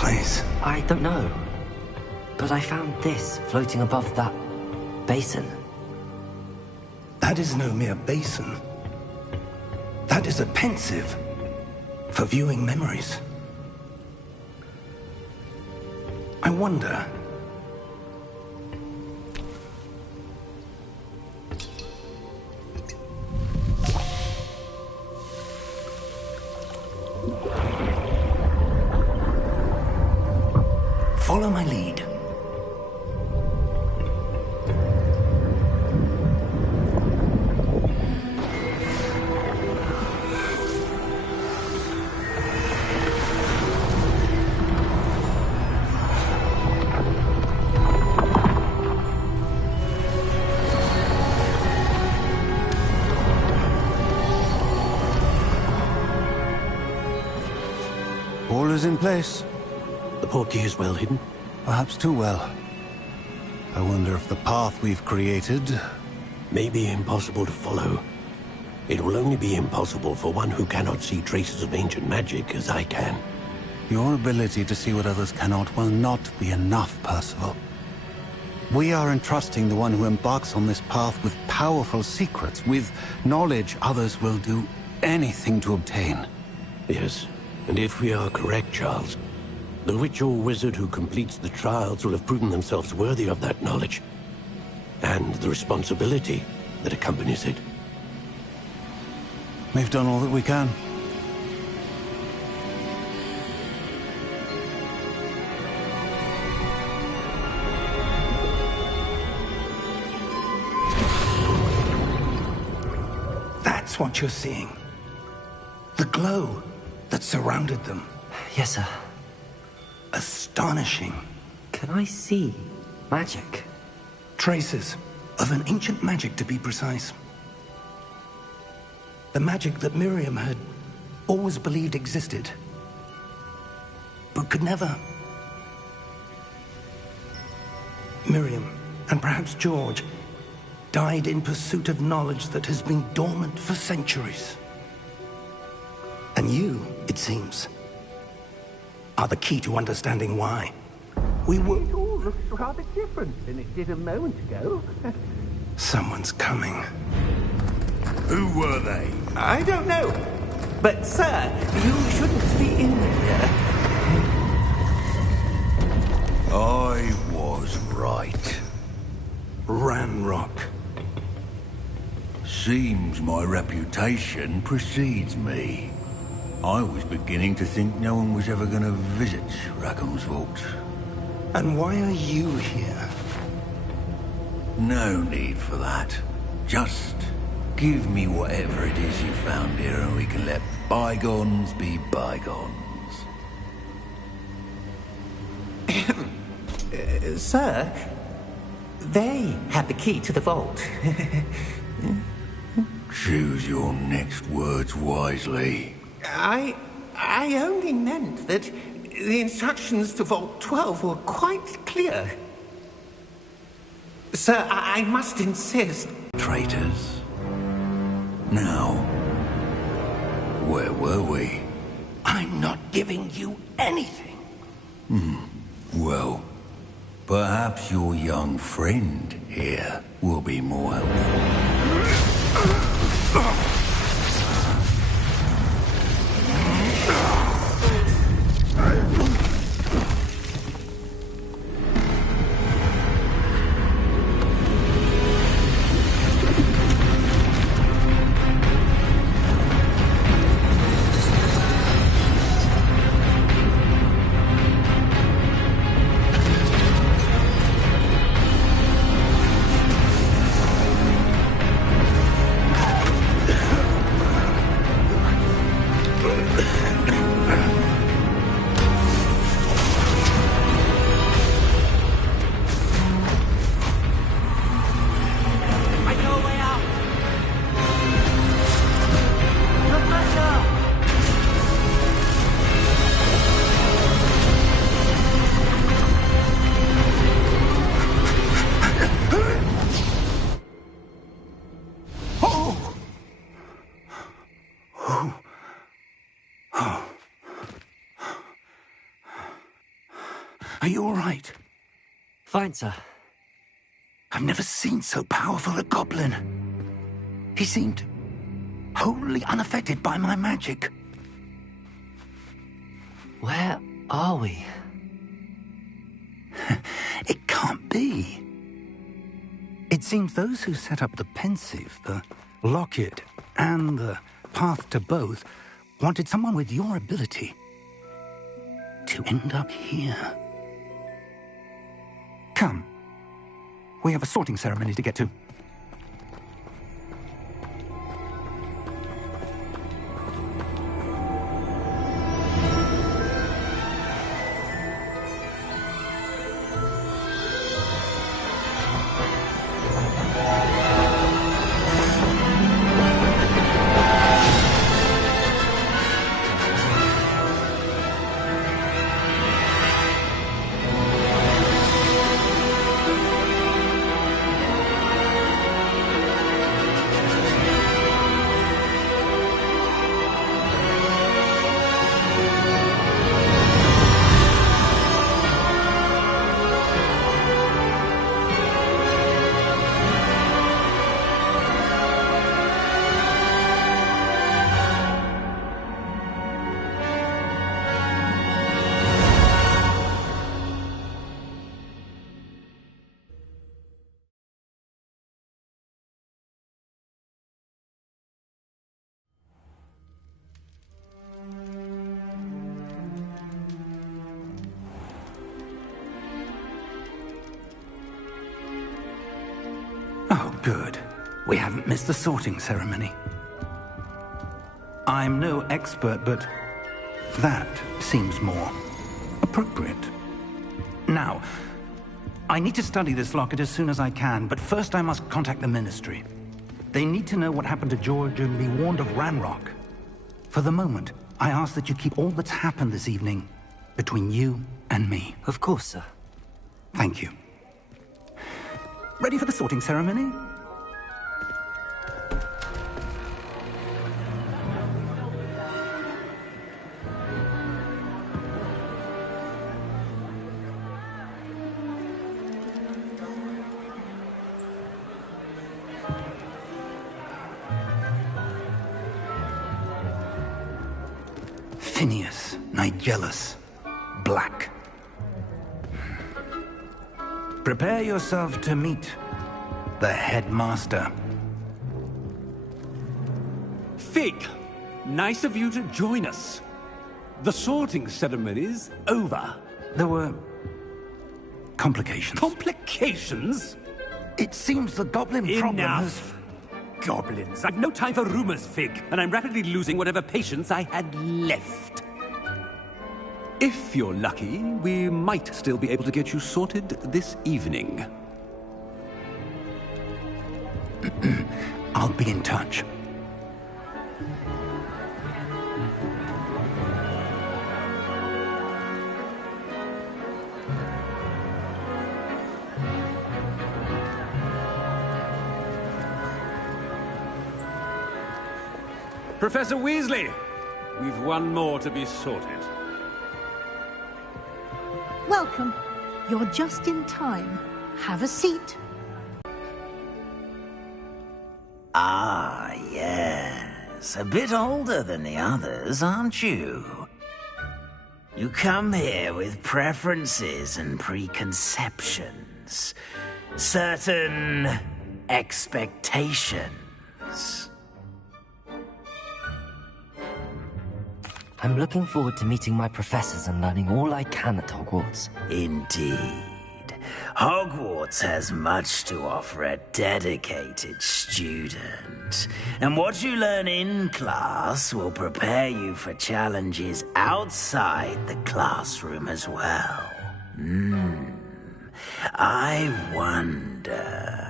place? I don't know. But I found this floating above that basin. That is no mere basin. That is a pensive for viewing memories. I wonder... Follow my lead. All is in place. The portkey is well hidden? Perhaps too well. I wonder if the path we've created... may be impossible to follow. It will only be impossible for one who cannot see traces of ancient magic as I can. Your ability to see what others cannot will not be enough, Percival. We are entrusting the one who embarks on this path with powerful secrets, with knowledge others will do anything to obtain. Yes, and if we are correct, Charles, the witch or wizard who completes the trials will have proven themselves worthy of that knowledge, and the responsibility that accompanies it. We've done all that we can. That's what you're seeing. The glow that surrounded them. Yes, sir. Astonishing. Can I see magic? Traces of an ancient magic, to be precise. The magic that Miriam had always believed existed, but could never. Miriam, and perhaps George, died in pursuit of knowledge that has been dormant for centuries. And you, it seems, are the key to understanding why. It all looks rather different than it did a moment ago. Someone's coming. Who were they? I don't know. But, sir, you shouldn't be in here. I was right. Ranrock. Seems my reputation precedes me. I was beginning to think no one was ever going to visit Rackham's vault. And why are you here? No need for that. Just give me whatever it is you found here and we can let bygones be bygones. Sir, they have the key to the vault. Choose your next words wisely. I only meant that the instructions to Vault 12 were quite clear. Sir, I must insist. Traitors. Now, where were we? I'm not giving you anything. Well, perhaps your young friend here will be more helpful. Are you all right? Fine, sir. I've never seen so powerful a goblin. He seemed wholly unaffected by my magic. Where are we? It can't be. It seems those who set up the pensive, the locket, and the path to both wanted someone with your ability to end up here. Come. We have a sorting ceremony to get to. Oh, good. We haven't missed the sorting ceremony. I'm no expert, but that seems more appropriate. Now, I need to study this locket as soon as I can, but first I must contact the Ministry. They need to know what happened to George and be warned of Ranrock. For the moment, I ask that you keep all that's happened this evening between you and me. Of course, sir. Thank you. Ready for the sorting ceremony? Phineas, Nigellus, Black. Prepare yourself to meet the headmaster. Fig, nice of you to join us. The sorting ceremony's over. There were complications. Complications? It seems the goblin problem has... Enough! Goblins. I've no time for rumors, Fig, and I'm rapidly losing whatever patience I had left. If you're lucky, we might still be able to get you sorted this evening. I'll be in touch. Professor Weasley, we've one more to be sorted. Welcome. You're just in time. Have a seat. Ah, yes. A bit older than the others, aren't you? You come here with preferences and preconceptions. Certain expectations. I'm looking forward to meeting my professors and learning all I can at Hogwarts. Indeed. Hogwarts has much to offer a dedicated student. And what you learn in class will prepare you for challenges outside the classroom as well. I wonder...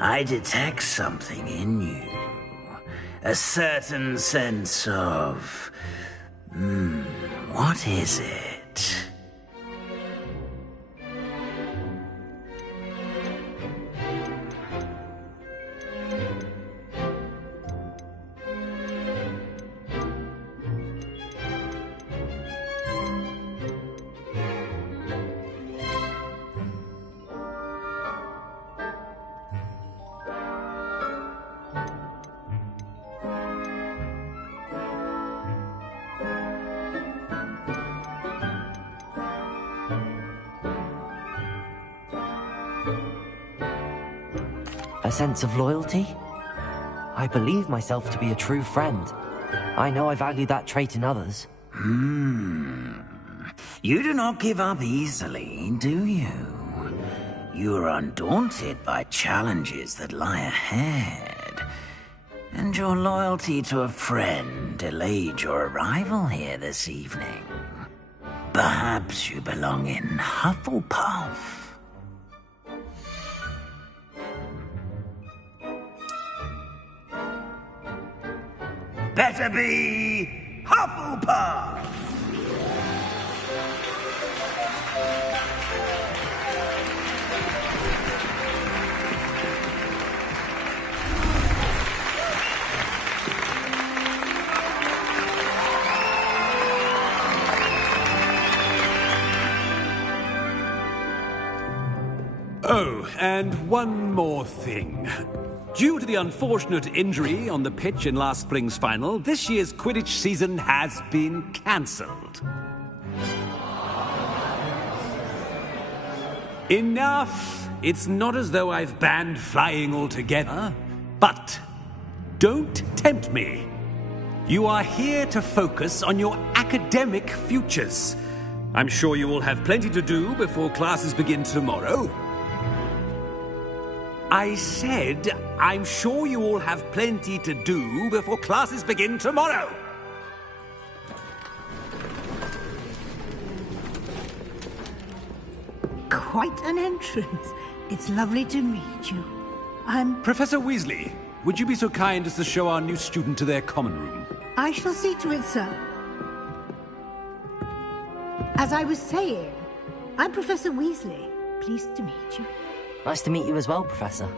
I detect something in you. A certain sense of... what is it? sense of loyalty. I believe myself to be a true friend. I know I value that trait in others. You do not give up easily, do you? You are undaunted by challenges that lie ahead. And your loyalty to a friend delayed your arrival here this evening. Perhaps you belong in Hufflepuff. Better be Hufflepuff! Oh, and one more thing. Due to the unfortunate injury on the pitch in last spring's final, this year's Quidditch season has been cancelled. Enough! It's not as though I've banned flying altogether, but don't tempt me. You are here to focus on your academic futures. I'm sure you will have plenty to do before classes begin tomorrow. I said, I'm sure you all have plenty to do before classes begin tomorrow. Quite an entrance. It's lovely to meet you. I'm... Professor Weasley, would you be so kind as to show our new student to their common room? I shall see to it, sir. As I was saying, I'm Professor Weasley. Pleased to meet you. Nice to meet you as well, Professor.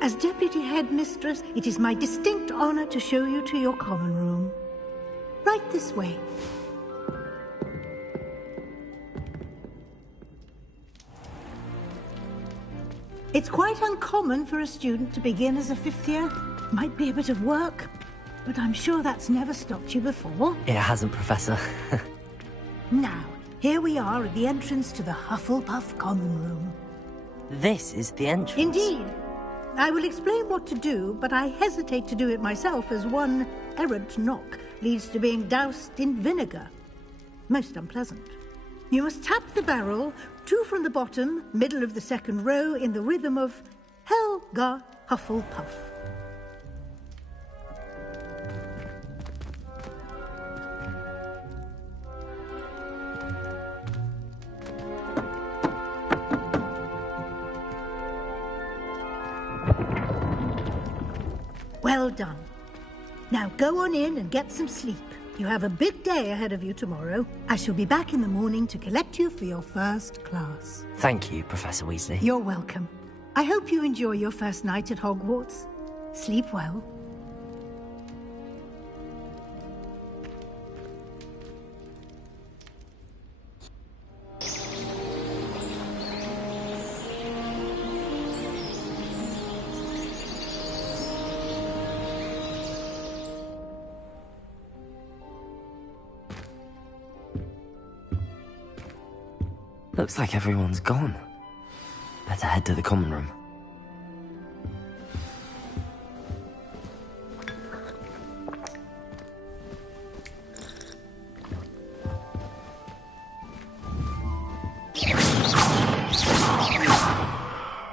As Deputy Headmistress, it is my distinct honor to show you to your common room. Right this way. It's quite uncommon for a student to begin as a fifth year. Might be a bit of work, but I'm sure that's never stopped you before. It hasn't, Professor. Now, here we are at the entrance to the Hufflepuff common room. This is the entrance. Indeed. I will explain what to do, but I hesitate to do it myself as one errant knock leads to being doused in vinegar. Most unpleasant. You must tap the barrel, 2 from the bottom, middle of the second row, in the rhythm of Helga Hufflepuff. Well done. Now go on in and get some sleep. You have a big day ahead of you tomorrow. I shall be back in the morning to collect you for your first class. Thank you, Professor Weasley. You're welcome. I hope you enjoy your first night at Hogwarts. Sleep well. Looks like everyone's gone. Better head to the common room.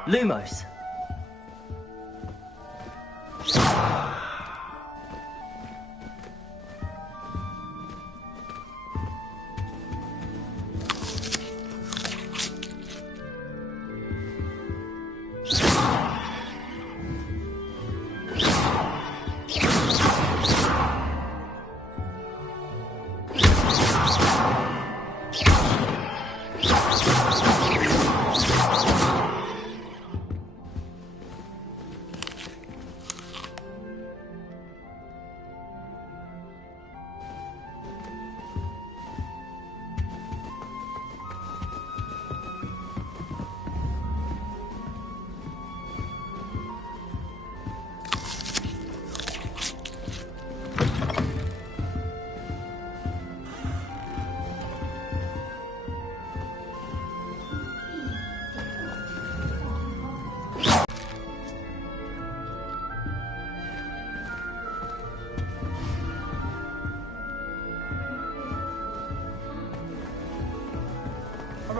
Lumos!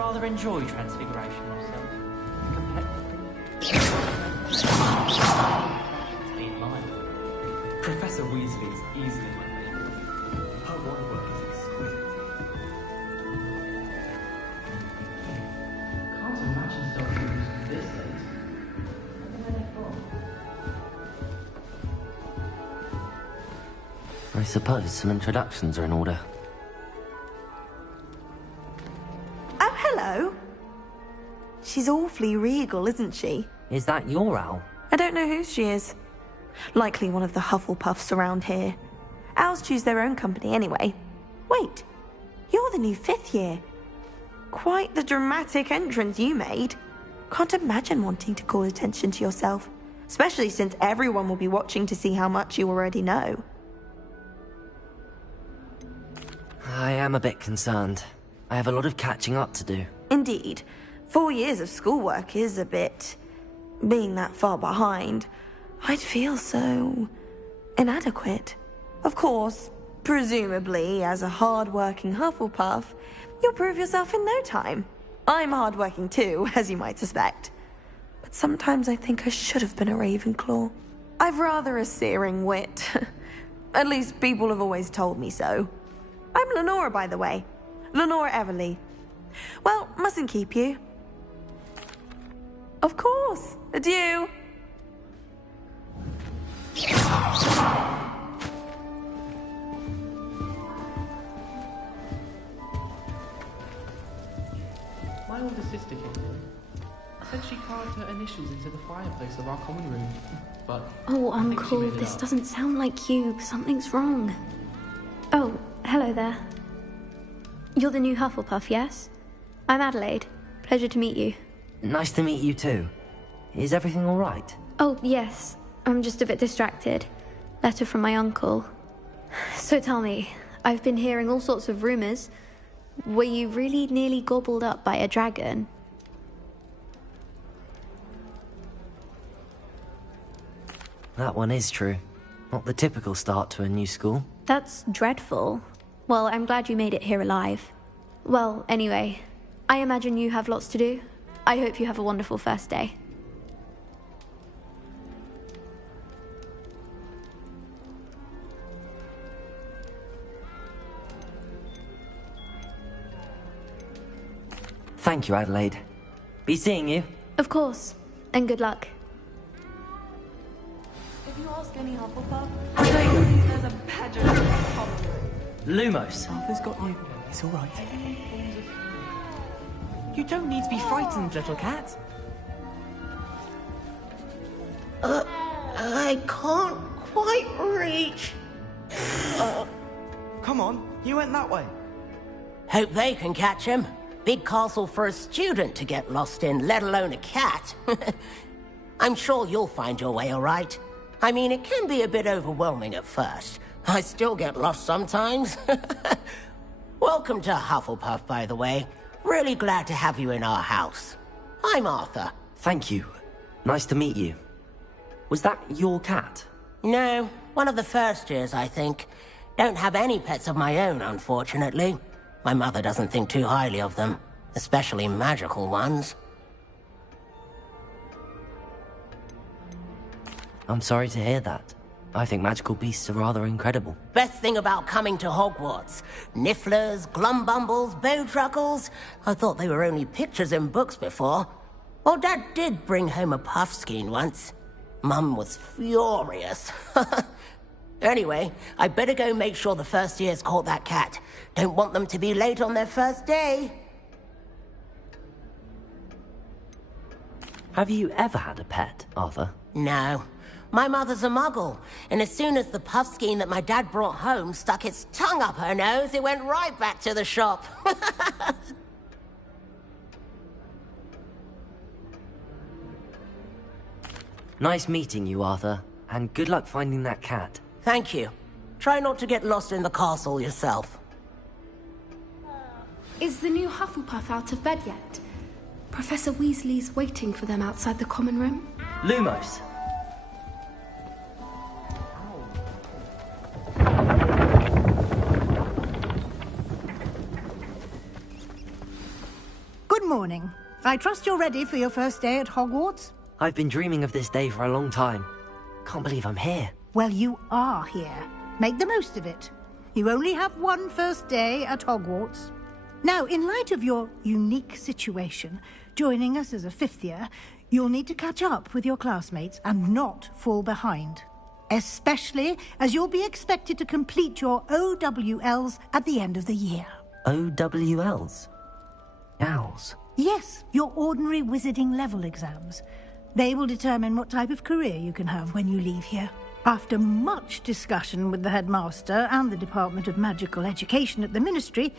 rather enjoy Transfiguration yourself? Professor Weasley is easily my favourite. Her wand work is exquisite. Can't imagine stuff used this late. Where are they from? I suppose some introductions are in order. Oh, hello. She's awfully regal, isn't she? Is that your owl? I don't know who she is. Likely one of the Hufflepuffs around here. Owls choose their own company anyway. Wait, you're the new 5th year. Quite the dramatic entrance you made. Can't imagine wanting to call attention to yourself, especially since everyone will be watching to see how much you already know. I am a bit concerned. I have a lot of catching up to do. Indeed. 4 years of schoolwork is a bit... being that far behind. I'd feel so... inadequate. Of course, presumably, as a hard-working Hufflepuff, you'll prove yourself in no time. I'm hard-working too, as you might suspect. But sometimes I think I should have been a Ravenclaw. I've rather a searing wit. At least people have always told me so. I'm Lenora, by the way. Lenora Everly. Well, mustn't keep you. Of course. Adieu. My older sister came in. Said she carved her initials into the fireplace of our common room, but... Oh, I think she Uncle, made it this up. doesn't sound like you. Something's wrong. Oh, hello there. You're the new Hufflepuff, yes? I'm Adelaide. Pleasure to meet you. Nice to meet you too. Is everything all right? Oh, yes. I'm just a bit distracted. Letter from my uncle. So tell me, I've been hearing all sorts of rumors. Were you really nearly gobbled up by a dragon? That one is true. Not the typical start to a new school. That's dreadful. Well, I'm glad you made it here alive. Well, anyway, I imagine you have lots to do. I hope you have a wonderful first day. Thank you, Adelaide. Be seeing you. Of course, and good luck. If you ask any Hufflepuff, there's a pageant in the common room. Lumos. Arthur's got you. It's all right. You don't need to be frightened, little cat. I can't quite reach. Come on, you went that way. Hope they can catch him. Big castle for a student to get lost in, let alone a cat. I'm sure you'll find your way all right. I mean, it can be a bit overwhelming at first. I still get lost sometimes. Welcome to Hufflepuff, by the way. Really glad to have you in our house. I'm Arthur. Thank you. Nice to meet you. Was that your cat? No, one of the first years, I think. Don't have any pets of my own, unfortunately. My mother doesn't think too highly of them, especially magical ones. I'm sorry to hear that. I think magical beasts are rather incredible. Best thing about coming to Hogwarts. Nifflers, glumbumbles, bowtruckles. I thought they were only pictures in books before. Well, Dad did bring home a puffskein once. Mum was furious. Anyway, I better go make sure the first years caught that cat. Don't want them to be late on their first day. Have you ever had a pet, Arthur? No. My mother's a muggle, and as soon as the puffskein that my dad brought home stuck its tongue up her nose, it went right back to the shop. Nice meeting you, Arthur, and good luck finding that cat. Thank you. Try not to get lost in the castle yourself. Is the new Hufflepuff out of bed yet? Professor Weasley's waiting for them outside the common room. Lumos. Good morning. I trust you're ready for your first day at Hogwarts? I've been dreaming of this day for a long time. Can't believe I'm here. Well, you are here. Make the most of it. You only have one first day at Hogwarts. Now, in light of your unique situation, joining us as a fifth year, you'll need to catch up with your classmates and not fall behind. Especially as you'll be expected to complete your OWLs at the end of the year. OWLs? Owls? Yes, your ordinary wizarding level exams. They will determine what type of career you can have when you leave here. After much discussion with the headmaster and the Department of Magical Education at the Ministry,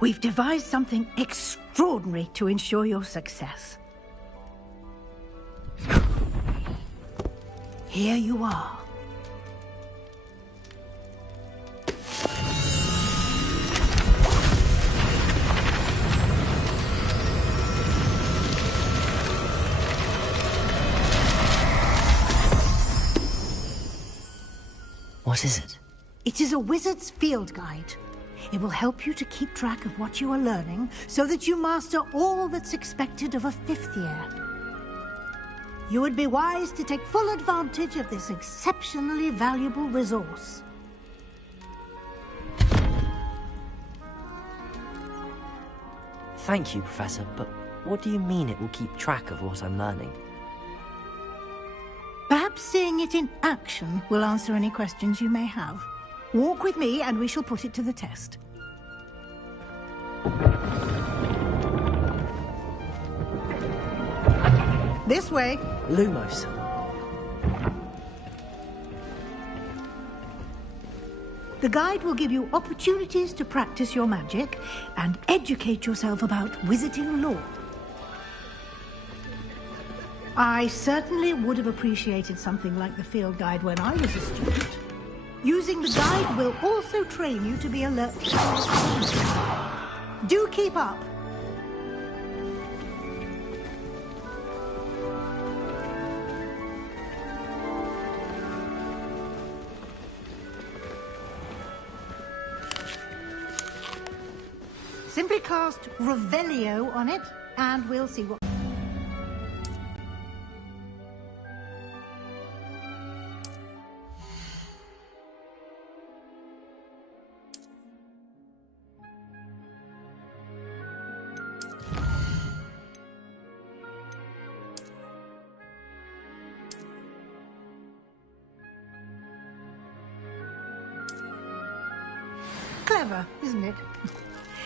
we've devised something extraordinary to ensure your success. Here you are. What is it? It is a wizard's field guide. It will help you to keep track of what you are learning so that you master all that's expected of a fifth year. You would be wise to take full advantage of this exceptionally valuable resource. Thank you, Professor, but what do you mean it will keep track of what I'm learning? Perhaps seeing it in action will answer any questions you may have. Walk with me and we shall put it to the test. This way. Lumos. The guide will give you opportunities to practice your magic and educate yourself about wizarding lore. I certainly would have appreciated something like the field guide when I was a student. Using the guide will also train you to be alert. Do keep up. Simply cast Revelio on it, and we'll see what... Clever, isn't it?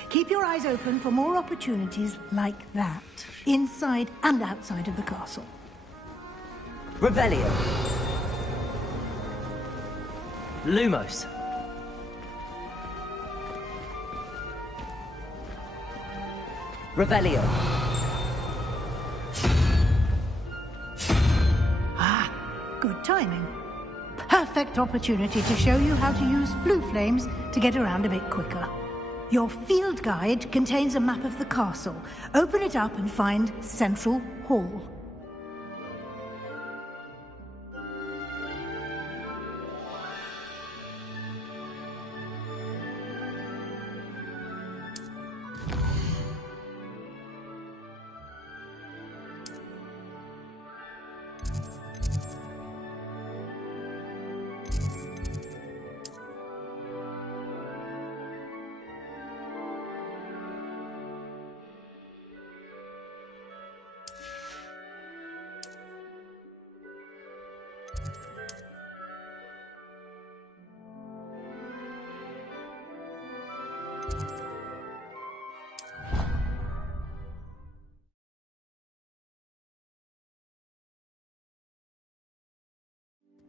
Keep your eyes open for more opportunities like that, inside and outside of the castle. Revelio. Lumos. Revelio. Ah, good timing. Perfect opportunity to show you how to use flue flames to get around a bit quicker. Your field guide contains a map of the castle. Open it up and find Central Hall.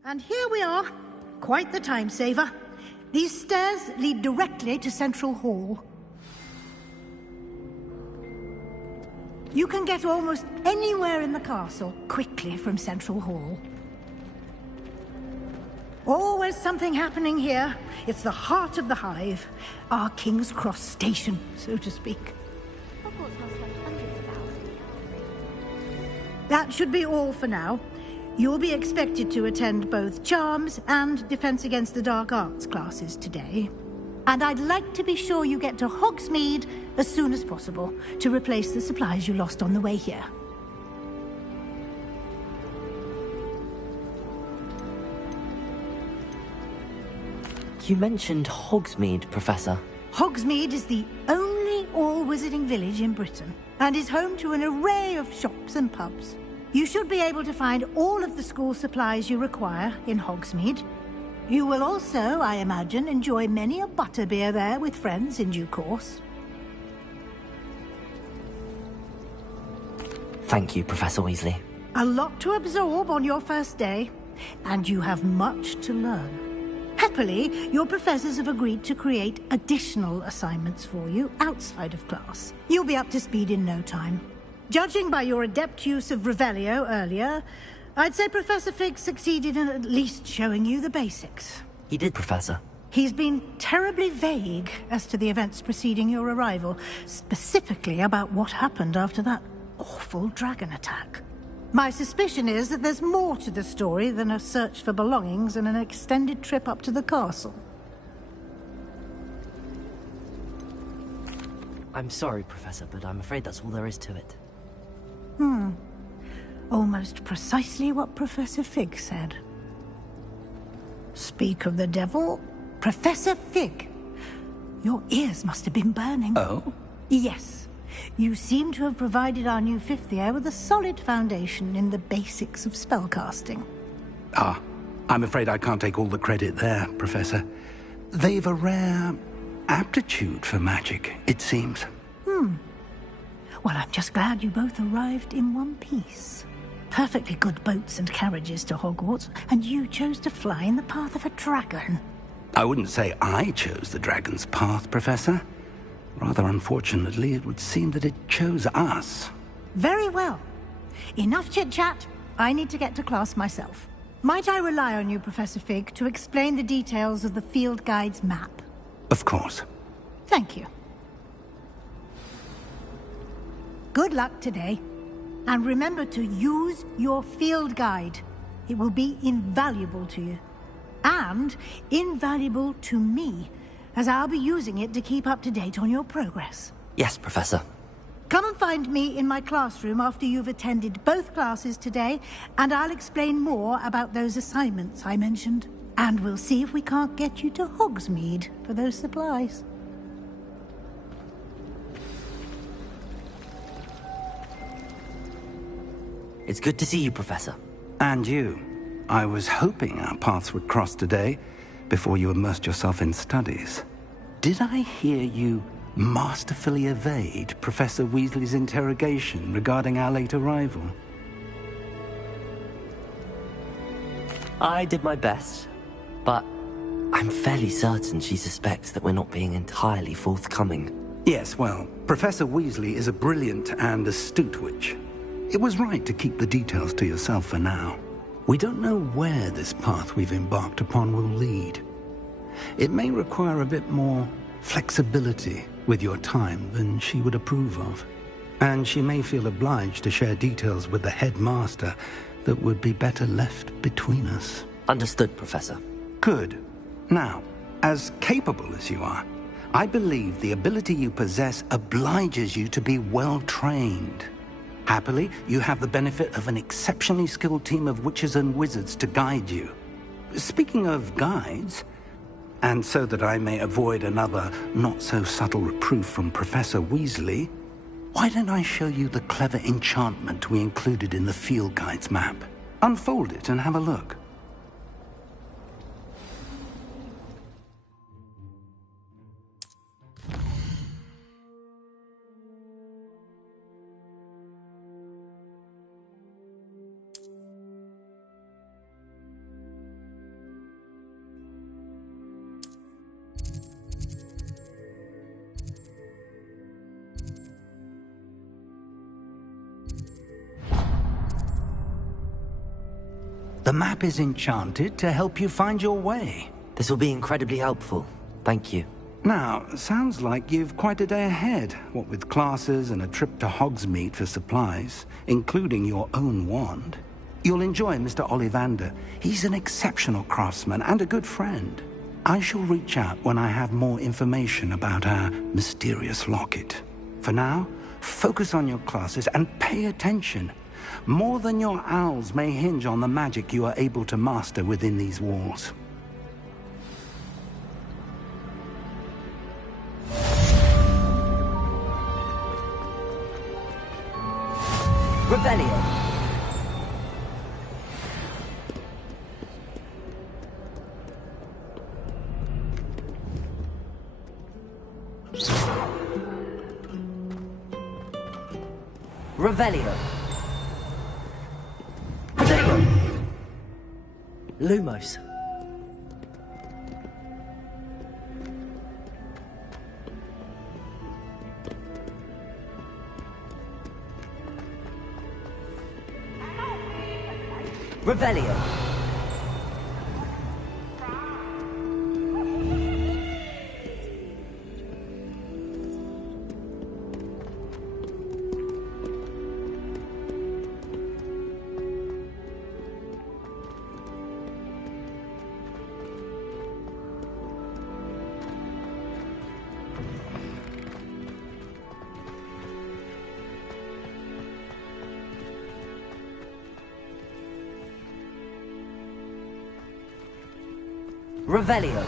And here we are. Quite the time saver. These stairs lead directly to Central Hall. You can get almost anywhere in the castle quickly from Central Hall. Always something happening here. It's the heart of the Hive. Our King's Cross station, so to speak. That should be all for now. You'll be expected to attend both Charms and Defense Against the Dark Arts classes today. And I'd like to be sure you get to Hogsmeade as soon as possible to replace the supplies you lost on the way here. You mentioned Hogsmeade, Professor. Hogsmeade is the only all-wizarding village in Britain and is home to an array of shops and pubs. You should be able to find all of the school supplies you require in Hogsmeade. You will also, I imagine, enjoy many a butterbeer there with friends in due course. Thank you, Professor Weasley. A lot to absorb on your first day, and you have much to learn. Happily, your professors have agreed to create additional assignments for you outside of class. You'll be up to speed in no time. Judging by your adept use of Revelio earlier, I'd say Professor Fig succeeded in at least showing you the basics. He did, Professor. He's been terribly vague as to the events preceding your arrival, specifically about what happened after that awful dragon attack. My suspicion is that there's more to the story than a search for belongings and an extended trip up to the castle. I'm sorry, Professor, but I'm afraid that's all there is to it. Almost precisely what Professor Fig said. Speak of the devil, Professor Fig. Your ears must have been burning. Oh? Yes. You seem to have provided our new fifth year with a solid foundation in the basics of spellcasting. Ah, I'm afraid I can't take all the credit there, Professor. They've a rare aptitude for magic, it seems. Well, I'm just glad you both arrived in one piece. Perfectly good boats and carriages to Hogwarts, and you chose to fly in the path of a dragon. I wouldn't say I chose the dragon's path, Professor. Rather unfortunately, it would seem that it chose us. Very well. Enough chit-chat. I need to get to class myself. Might I rely on you, Professor Fig, to explain the details of the field guide's map? Of course. Thank you. Good luck today. And remember to use your field guide. It will be invaluable to you. And invaluable to me, as I'll be using it to keep up to date on your progress. Yes, Professor. Come and find me in my classroom after you've attended both classes today, and I'll explain more about those assignments I mentioned. And we'll see if we can't get you to Hogsmeade for those supplies. It's good to see you, Professor. And you. I was hoping our paths would cross today, before you immersed yourself in studies. Did I hear you masterfully evade Professor Weasley's interrogation regarding our late arrival? I did my best, but I'm fairly certain she suspects that we're not being entirely forthcoming. Yes, well, Professor Weasley is a brilliant and astute witch. It was right to keep the details to yourself for now. We don't know where this path we've embarked upon will lead. It may require a bit more flexibility with your time than she would approve of. And she may feel obliged to share details with the headmaster that would be better left between us. Understood, Professor. Good. Now, as capable as you are, I believe the ability you possess obliges you to be well trained. Happily, you have the benefit of an exceptionally skilled team of witches and wizards to guide you. Speaking of guides, and so that I may avoid another not-so-subtle reproof from Professor Weasley, why don't I show you the clever enchantment we included in the field guide's map? Unfold it and have a look. The map is enchanted to help you find your way. This will be incredibly helpful. Thank you. Now, sounds like you've quite a day ahead, what with classes and a trip to Hogsmeade for supplies, including your own wand. You'll enjoy Mr. Ollivander. He's an exceptional craftsman and a good friend. I shall reach out when I have more information about our mysterious locket. For now, focus on your classes and pay attention. More than your owls may hinge on the magic you are able to master within these walls. Revelio. Revelio. Revelio. Lumos. Revelio. Revelio.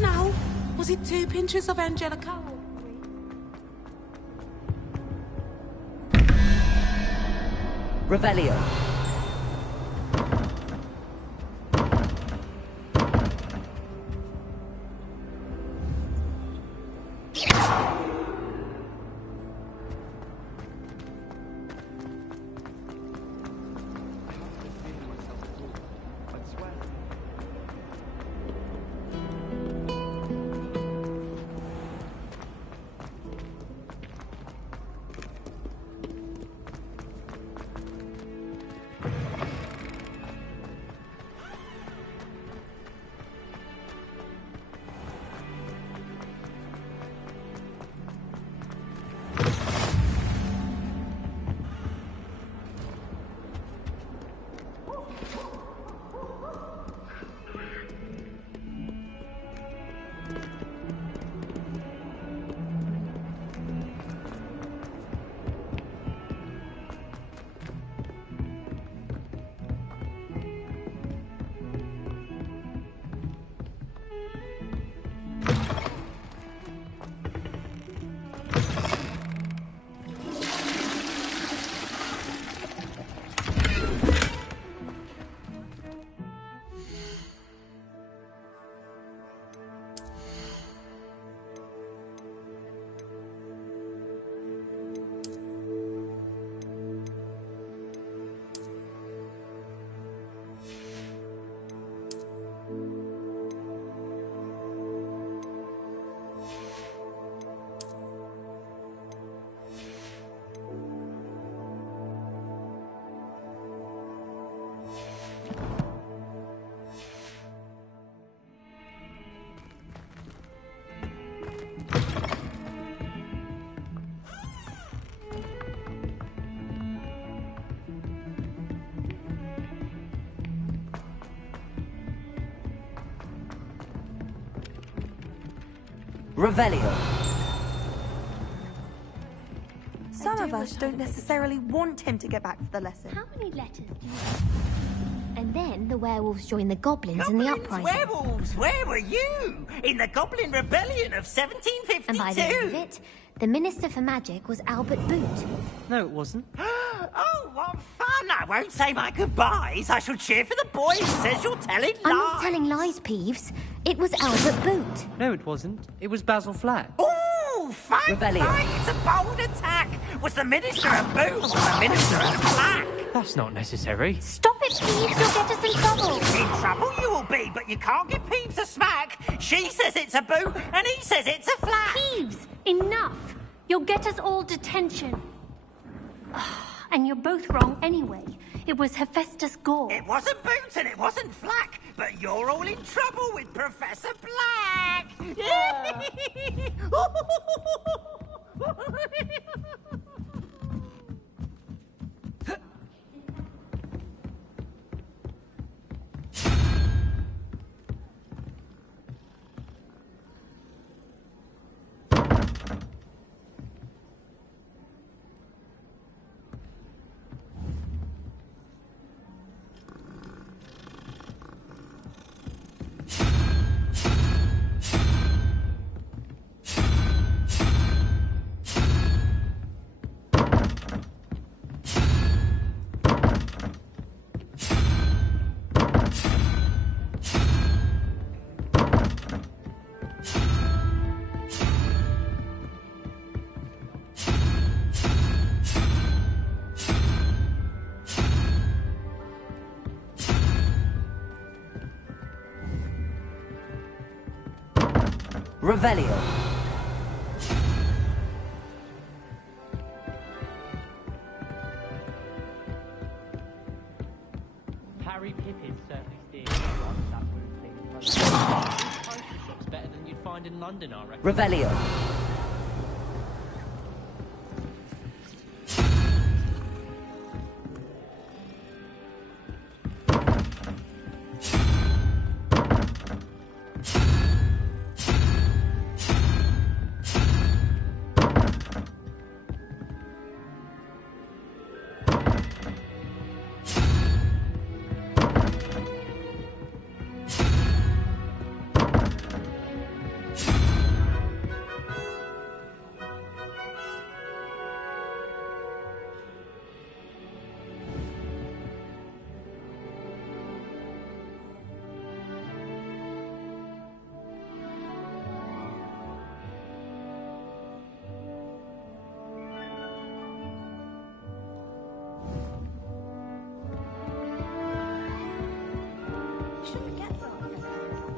No. Was it 2 pinches of Angelica? Revelio. Revelio. Some of us don't necessarily want him to get back to the lesson. How many letters do you have? And then the werewolves joined the goblins in the uprising. Werewolves, where were you? In the Goblin Rebellion of 1752? And by the end of it, the Minister for Magic was Albert Boot. No, it wasn't. Oh, what fun! I won't say my goodbyes. I shall cheer for the boy who says you're telling lies. I'm not telling lies, Peeves. It was Albert Boot. No, it wasn't. It was Basil Flack. Ooh, fine, Rebellion. fine. It's a bold attack. Was the Minister a boot or the Minister a black? That's not necessary. Stop it, Peeves! You'll get us in trouble! In trouble you will be, but you can't give Peeves a smack. She says it's a boo, and he says it's a flat. Peeves, enough! You'll get us all detention. And you're both wrong anyway. It was Hephaestus Gore. It wasn't Boots and it wasn't Flack, but you're all in trouble with Professor Black. Revelio. Harry Pippin certainly steered that room thing. Poster shop's better than you'd find in London, I reckon. Revelio.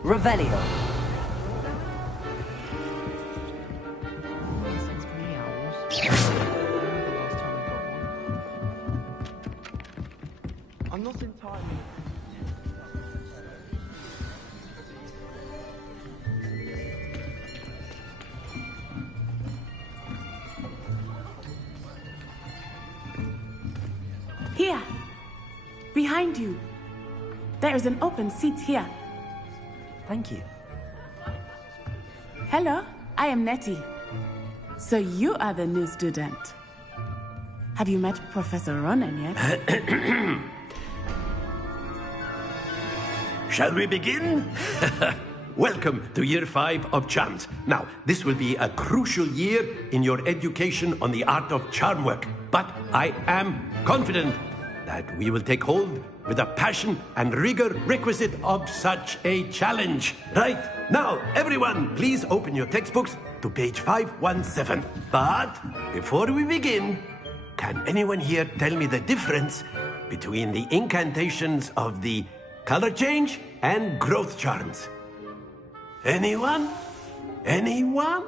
Revelio. I'm not entirely... Here. Behind you. There is an open seat here. Thank you. Hello, I am Nettie. So you are the new student. Have you met Professor Ronan yet? Shall we begin? Welcome to Year 5 of Charms. Now, this will be a crucial year in your education on the art of charm work. But I am confident that we will take hold with the passion and rigor requisite of such a challenge. Right, now, everyone, please open your textbooks to page 517. But before we begin, can anyone here tell me the difference between the incantations of the color change and growth charms? Anyone? Anyone?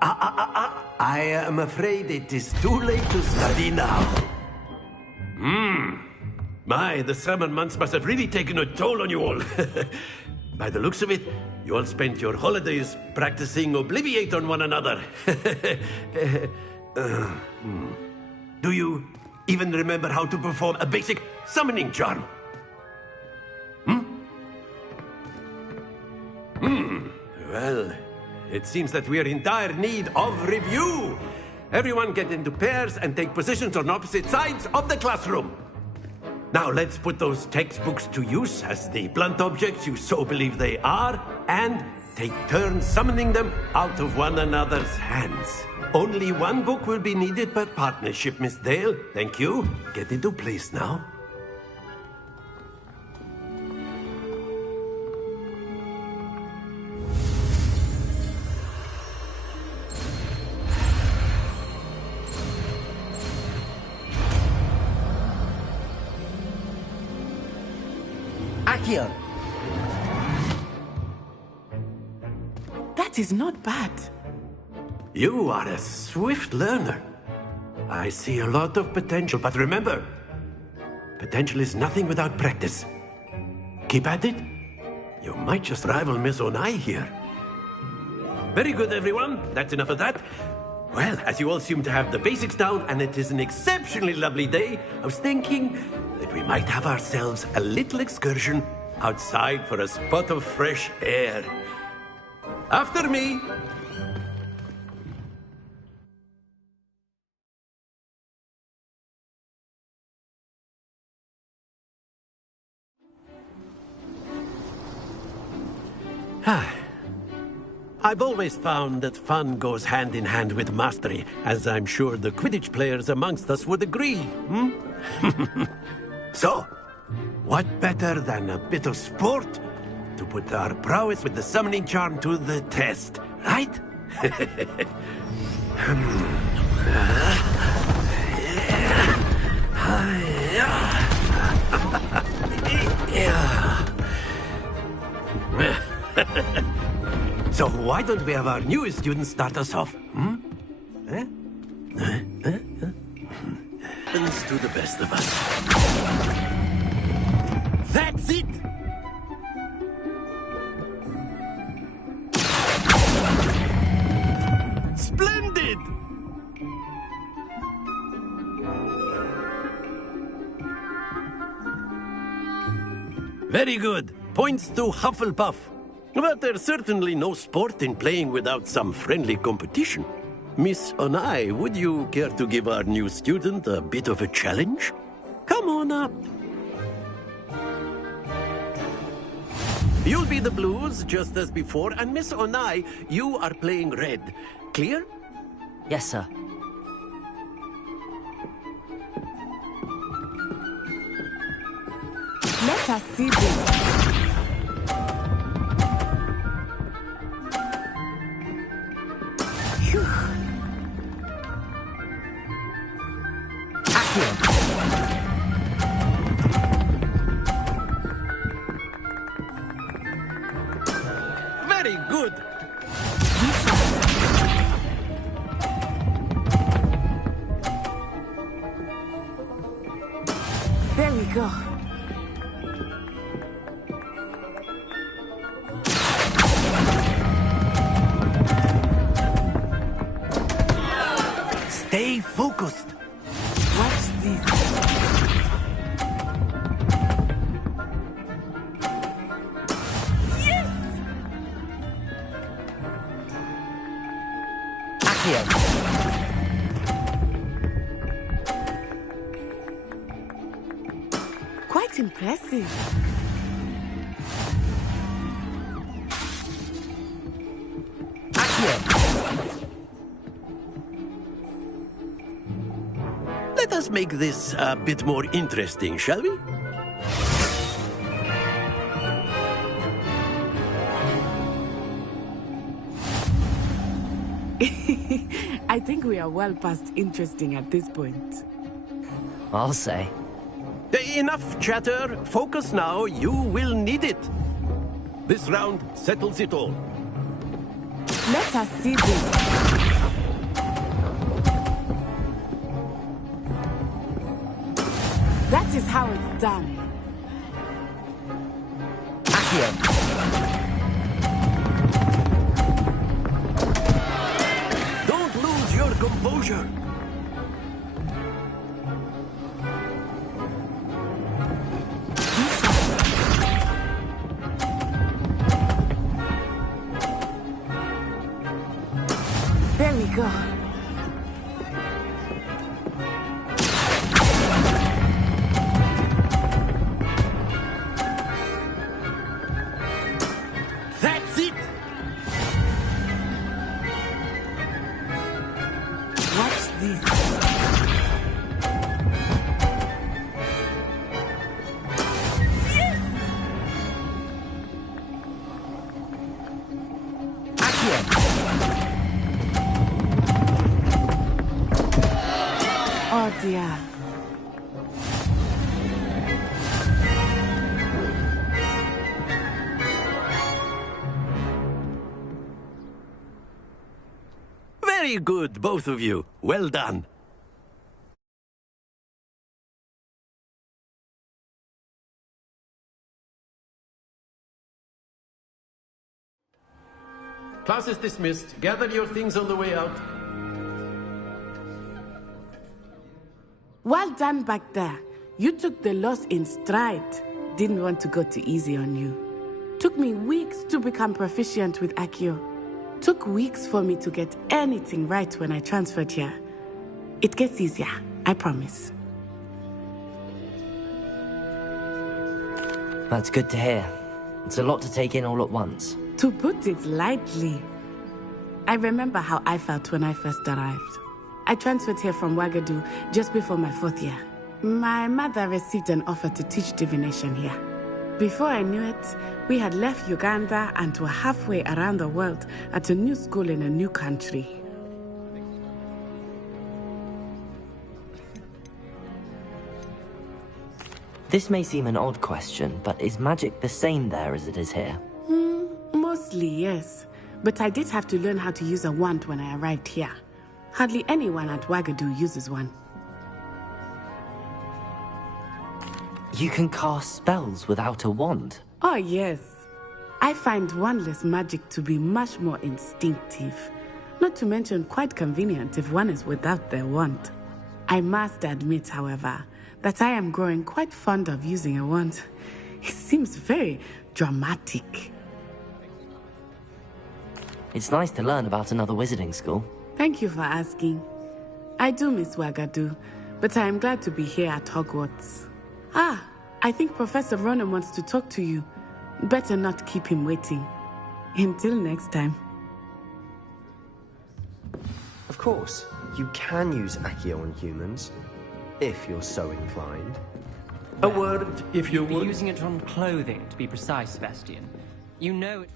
I am afraid it is too late to study now. My, the summer months must have really taken a toll on you all. By the looks of it, you all spent your holidays practicing Obliviate on one another. Do you even remember how to perform a basic summoning charm? Well, it seems that we are in dire need of review. Everyone get into pairs and take positions on opposite sides of the classroom. Now let's put those textbooks to use as the blunt objects you so believe they are, and take turns summoning them out of one another's hands. Only one book will be needed per partnership, Miss Dale. Thank you. Get into place now. Accio! That is not bad. You are a swift learner. I see a lot of potential, but remember, potential is nothing without practice. Keep at it. You might just rival Miss Onai here. Very good, everyone. That's enough of that. Well, as you all seem to have the basics down, and it is an exceptionally lovely day, I was thinking that we might have ourselves a little excursion outside for a spot of fresh air. After me. I've always found that fun goes hand in hand with mastery, as I'm sure the Quidditch players amongst us would agree, So, what better than a bit of sport to put our prowess with the summoning charm to the test, right? So why don't we have our newest student start us off? Happens to the best of us. That's it! Splendid! Very good. Points to Hufflepuff. But there's certainly no sport in playing without some friendly competition. Miss Onai, would you care to give our new student a bit of a challenge? Come on up. You'll be the blues, just as before, and Miss Onai, you are playing red. Clear? Yes, sir. Let us see this. Very good. There we go. Stay focused. Watch this. Yes! Accio! Quite impressive. Accio! Let us make this a bit more interesting, shall we? I think we are well past interesting at this point. I'll say. Enough chatter. Focus now. You will need it. This round settles it all. Let us see this. That is how it's done. Accio! Don't lose your composure. There we go. That's it. Watch this. Oh dear. Very good, both of you. Well done. Class is dismissed. Gather your things on the way out. Well done back there. You took the loss in stride. Didn't want to go too easy on you. Took me weeks to become proficient with Accio. Took weeks for me to get anything right when I transferred here. It gets easier, I promise. That's good to hear. It's a lot to take in all at once. To put it lightly, I remember how I felt when I first arrived. I transferred here from Wagadu just before my 4th year. My mother received an offer to teach divination here. Before I knew it, we had left Uganda and were halfway around the world at a new school in a new country. This may seem an odd question, but is magic the same there as it is here? Mostly, yes. But I did have to learn how to use a wand when I arrived here. Hardly anyone at Wagadu uses one. You can cast spells without a wand? Oh, yes. I find wandless magic to be much more instinctive. Not to mention quite convenient if one is without their wand. I must admit, however, that I am growing quite fond of using a wand. It seems very dramatic. It's nice to learn about another wizarding school. Thank you for asking. I do miss Wagadu, but I am glad to be here at Hogwarts. Ah, I think Professor Ronan wants to talk to you. Better not keep him waiting. Until next time. Of course, you can use Accio on humans, if you're so inclined. A word, if you You'd be would. using it on clothing, to be precise, Sebastian. You know it...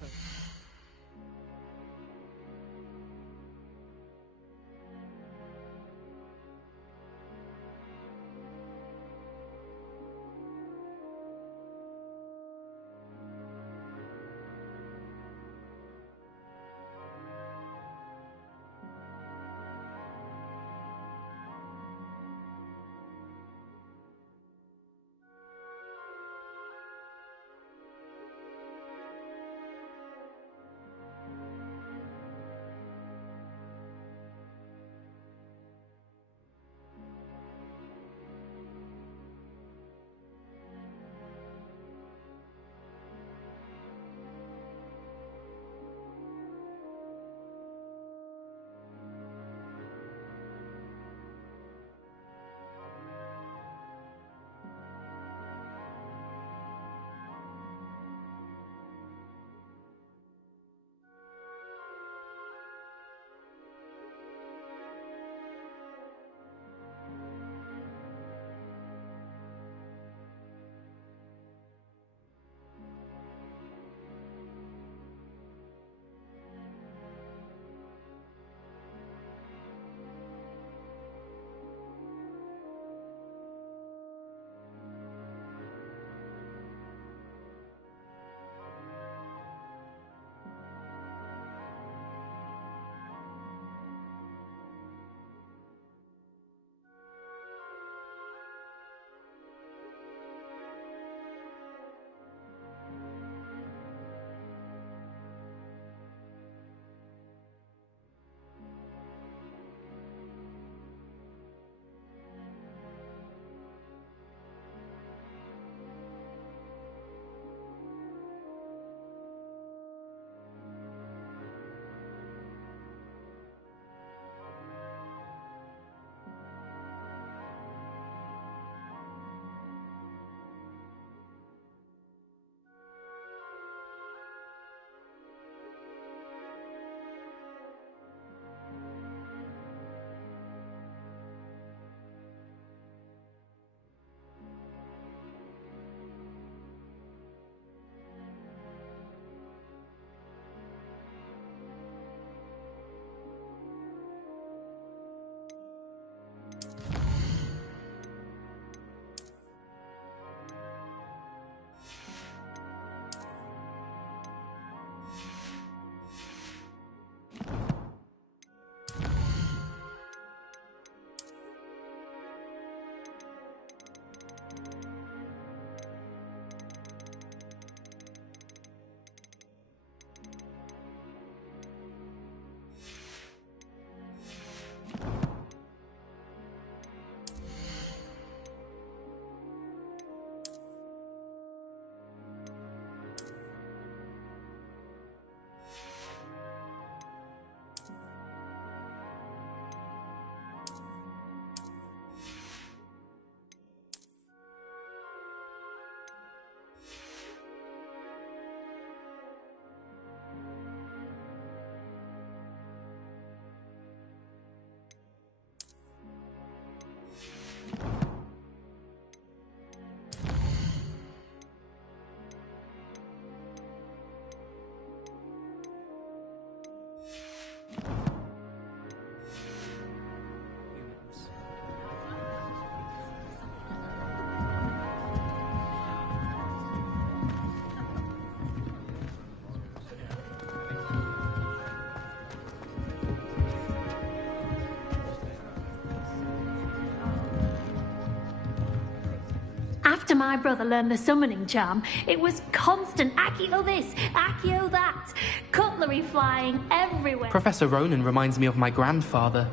After my brother learned the summoning charm, it was constant Accio this, Accio that, cutlery flying everywhere. Professor Ronan reminds me of my grandfather.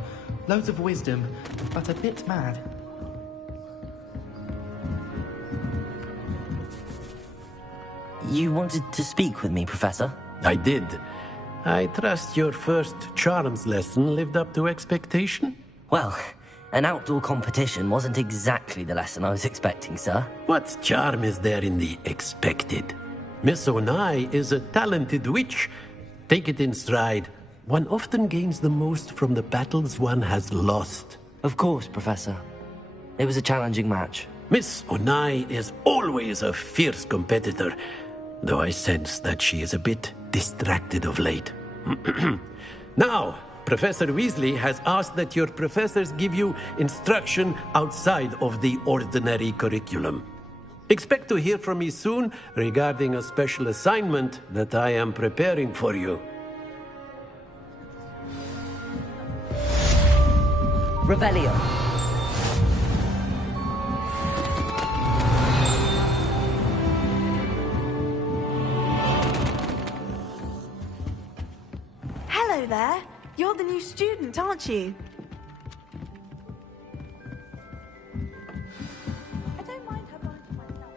Loads of wisdom, but a bit mad. You wanted to speak with me, Professor? I did. I trust your first charms lesson lived up to expectation? Well, an outdoor competition wasn't exactly the lesson I was expecting, sir. What charm is there in the expected? Miss Onai is a talented witch. Take it in stride. One often gains the most from the battles one has lost. Of course, Professor. It was a challenging match. Miss Onai is always a fierce competitor, though I sense that she is a bit distracted of late. Now, Professor Weasley has asked that your professors give you instruction outside of the ordinary curriculum. Expect to hear from me soon regarding a special assignment that I am preparing for you. Revelio. Hello there. You're the new student, aren't you? I don't mind her going to myself.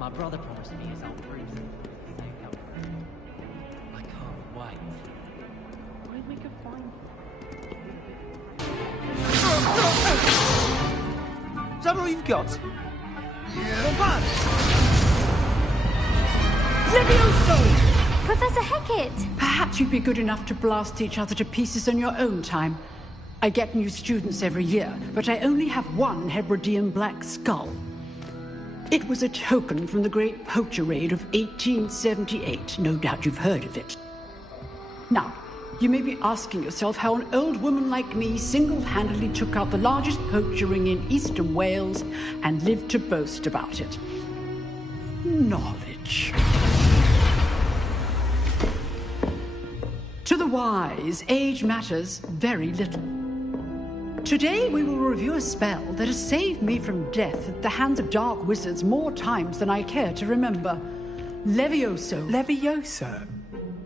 My brother promised me his old broom. I can't wait. Where'd we could find Is that all you've got? Yeah. Levioso! Professor Hecat! Perhaps you'd be good enough to blast each other to pieces on your own time. I get new students every year, but I only have one Hebridean black skull. It was a token from the Great Poacher Raid of 1878. No doubt you've heard of it. Now, you may be asking yourself how an old woman like me single-handedly took out the largest poacher ring in eastern Wales and lived to boast about it. Knowledge. To the wise, age matters very little. Today we will review a spell that has saved me from death at the hands of dark wizards more times than I care to remember. Levioso. Levioso?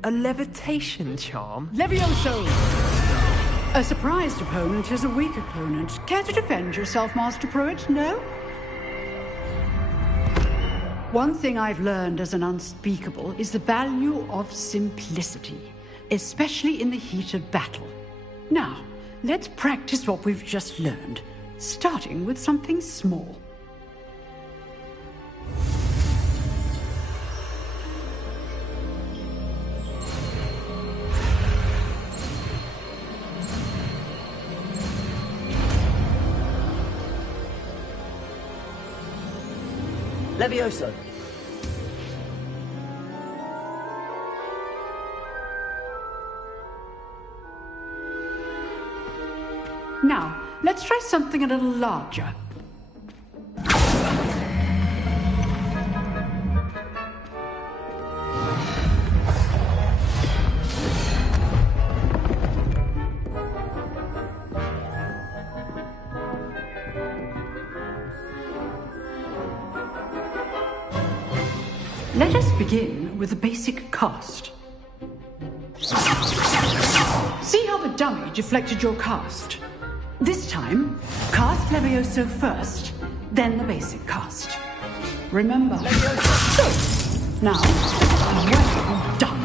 A levitation charm? Levioso! A surprised opponent is a weak opponent. Care to defend yourself, Master Pruitt? No? One thing I've learned as an unspeakable is the value of simplicity, especially in the heat of battle. Now, let's practice what we've just learned, starting with something small. Levioso. Now, let's try something a little larger. Let us begin with the basic cast. See how the dummy deflected your cast? This time, cast Levioso first, then the basic cast. Remember. So, now, well done.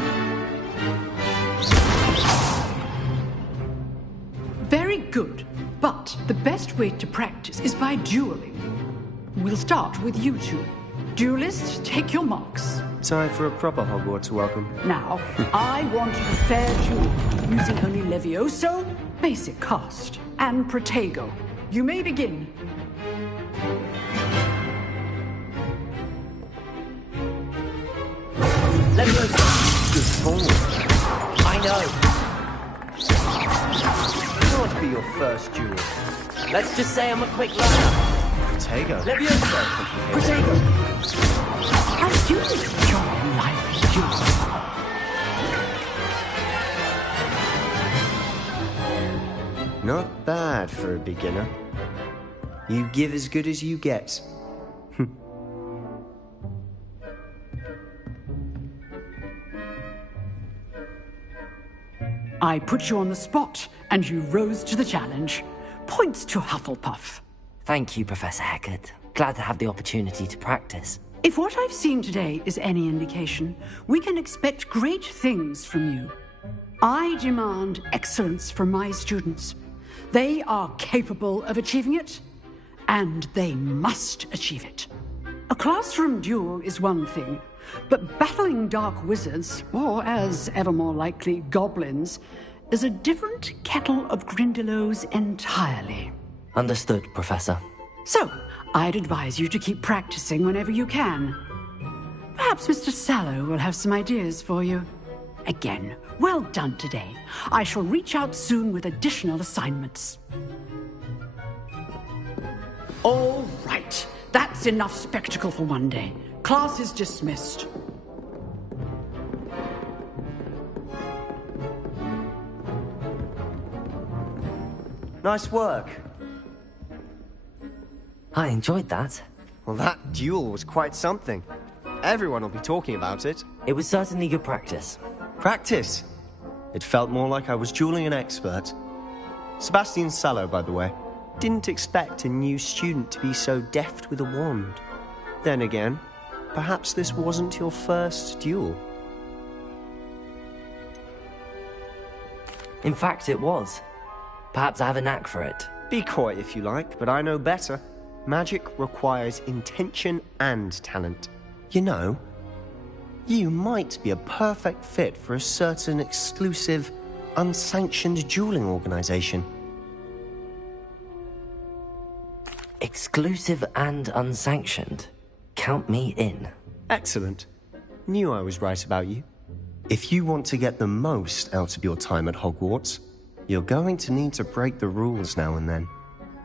Very good, but the best way to practice is by dueling. We'll start with you two. Duelists, take your marks. Time for a proper Hogwarts welcome. Now, I want a fair duel, using only Levioso, basic cast, and Protego. You may begin. Levioso. Good form. I know. This ought to be your first duel. Let's just say I'm a quick learner. Protego. Levioso. Protego. Our students enjoy a lively duel. Not bad for a beginner. You give as good as you get. I put you on the spot, and you rose to the challenge. Points to Hufflepuff. Thank you, Professor Hecat. Glad to have the opportunity to practice. If what I've seen today is any indication, we can expect great things from you. I demand excellence from my students. They are capable of achieving it, and they must achieve it. A classroom duel is one thing, but battling dark wizards, or as ever more likely, goblins, is a different kettle of Grindylows entirely. Understood, Professor. So, I'd advise you to keep practicing whenever you can. Perhaps Mr. Sallow will have some ideas for you. Again, well done today. I shall reach out soon with additional assignments. All right. That's enough spectacle for one day. Class is dismissed. Nice work. I enjoyed that. Well, that duel was quite something. Everyone will be talking about it. It was certainly good practice. Practice? It felt more like I was dueling an expert. Sebastian Sallow, by the way. Didn't expect a new student to be so deft with a wand. Then again, perhaps this wasn't your first duel. In fact, it was. Perhaps I have a knack for it. Be coy if you like, but I know better. Magic requires intention and talent. You know, you might be a perfect fit for a certain exclusive, unsanctioned dueling organization. Exclusive and unsanctioned? Count me in. Excellent. Knew I was right about you. If you want to get the most out of your time at Hogwarts, you're going to need to break the rules now and then.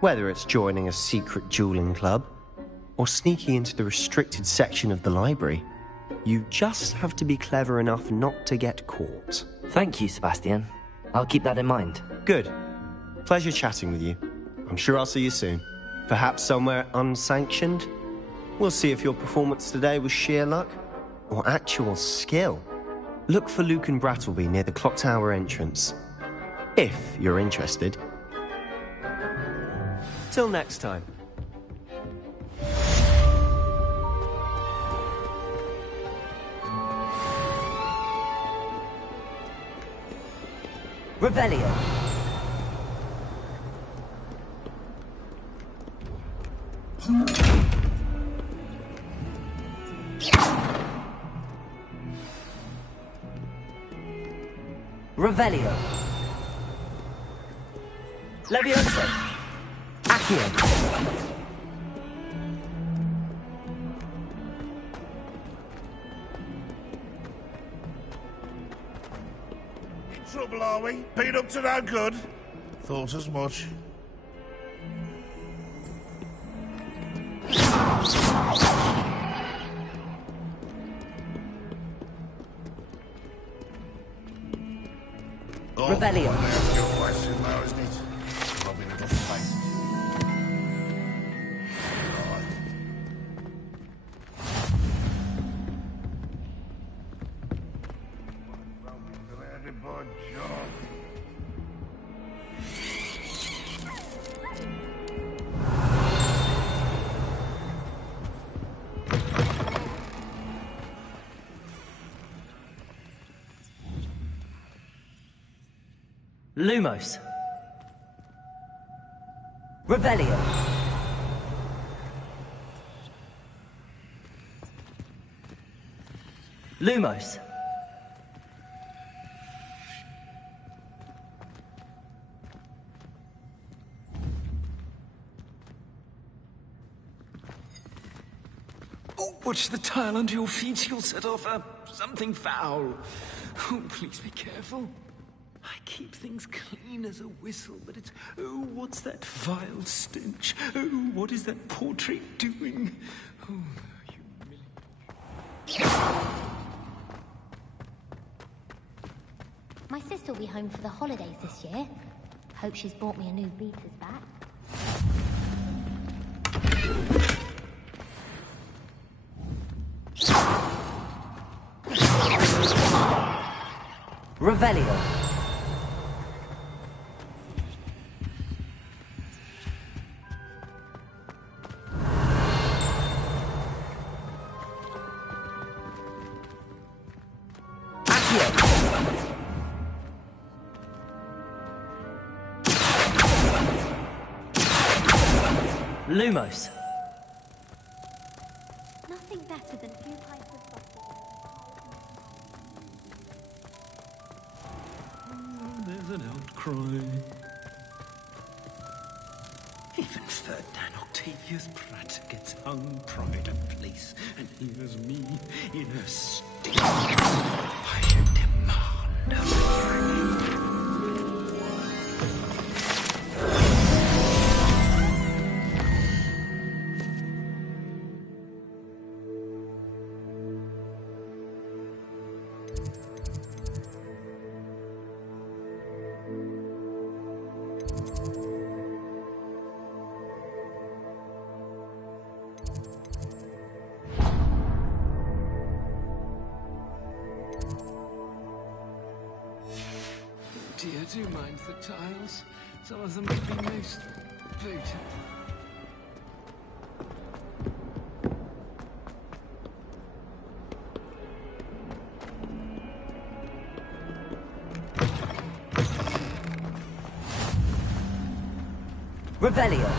Whether it's joining a secret dueling club, or sneaking into the restricted section of the library, you just have to be clever enough not to get caught. Thank you, Sebastian. I'll keep that in mind. Good. Pleasure chatting with you. I'm sure I'll see you soon. Perhaps somewhere unsanctioned? We'll see if your performance today was sheer luck, or actual skill. Look for Luke and Brattleby near the Clock Tower entrance. If you're interested. Till next time. Revelio. Revelio. Levioso. Accio. Trouble, are we? Been up to no good? Thought as much. Revelio. There's your question now, isn't it? Robbing little face. Lumos. Revelio. Lumos. Oh, watch the tile under your feet. You'll set off something foul. Oh, please be careful. I keep things clean as a whistle, but it's... Oh, what's that vile stench? Oh, what is that portrait doing? Oh, My sister will be home for the holidays this year. Hope she's bought me a new beater's bat. Revelio. Lumos. Nothing better than a few pints of sausage. there's an outcry. Even Ferdinand Octavius Pratt gets hung pride and place, and here's me in a state. I demand a refrain. Dear, do you mind the tiles? Some of them would be most votive. Revelio.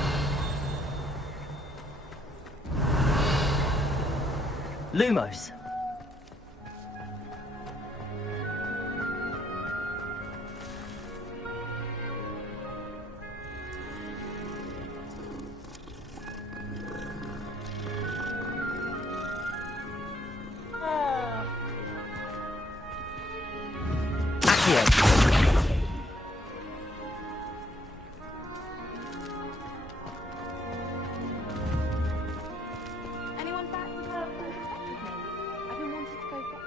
Lumos. Anyone back with her with me? I've been wanting to go back.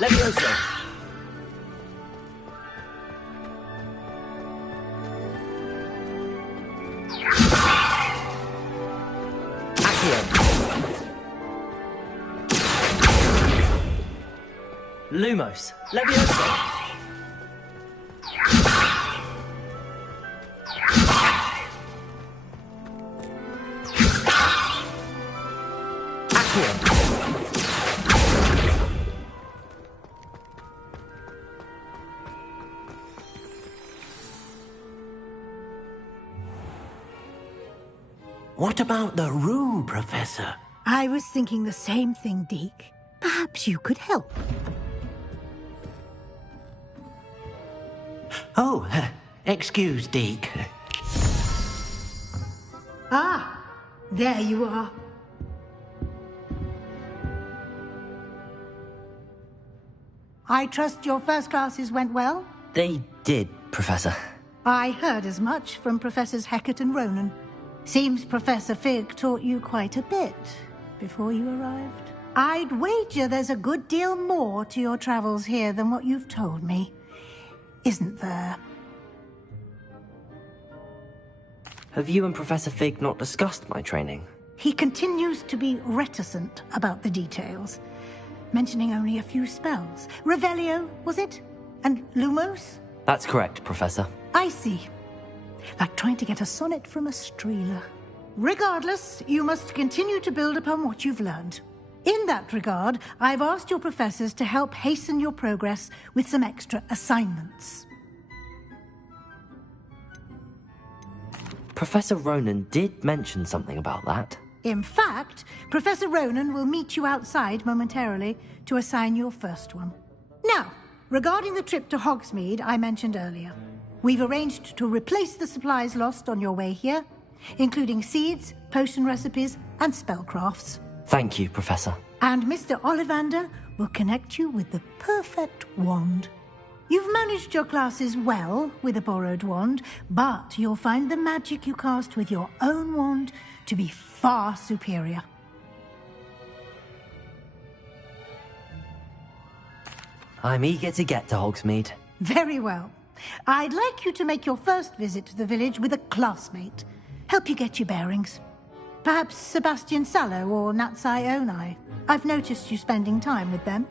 Leviosa. Accio. Lumos. Leviosa. What about the room, Professor? I was thinking the same thing, Deke. Perhaps you could help. Oh, excuse, Deke. Ah, there you are. I trust your first classes went well? They did, Professor. I heard as much from Professors Hecat and Ronan. Seems Professor Fig taught you quite a bit before you arrived. I'd wager there's a good deal more to your travels here than what you've told me. Isn't there? Have you and Professor Fig not discussed my training? He continues to be reticent about the details, mentioning only a few spells. Revelio, was it? And Lumos? That's correct, Professor. I see. Like trying to get a sonnet from a streeler. Regardless, you must continue to build upon what you've learned. In that regard, I've asked your professors to help hasten your progress with some extra assignments. Professor Ronan did mention something about that. In fact, Professor Ronan will meet you outside momentarily to assign your first one. Now, regarding the trip to Hogsmeade I mentioned earlier, we've arranged to replace the supplies lost on your way here, including seeds, potion recipes, and spellcrafts. Thank you, Professor. And Mr. Ollivander will connect you with the perfect wand. You've managed your classes well with a borrowed wand, but you'll find the magic you cast with your own wand to be far superior. I'm eager to get to Hogsmeade. Very well. I'd like you to make your first visit to the village with a classmate. Help you get your bearings. Perhaps Sebastian Sallow or Natsai Onai. I've noticed you spending time with them.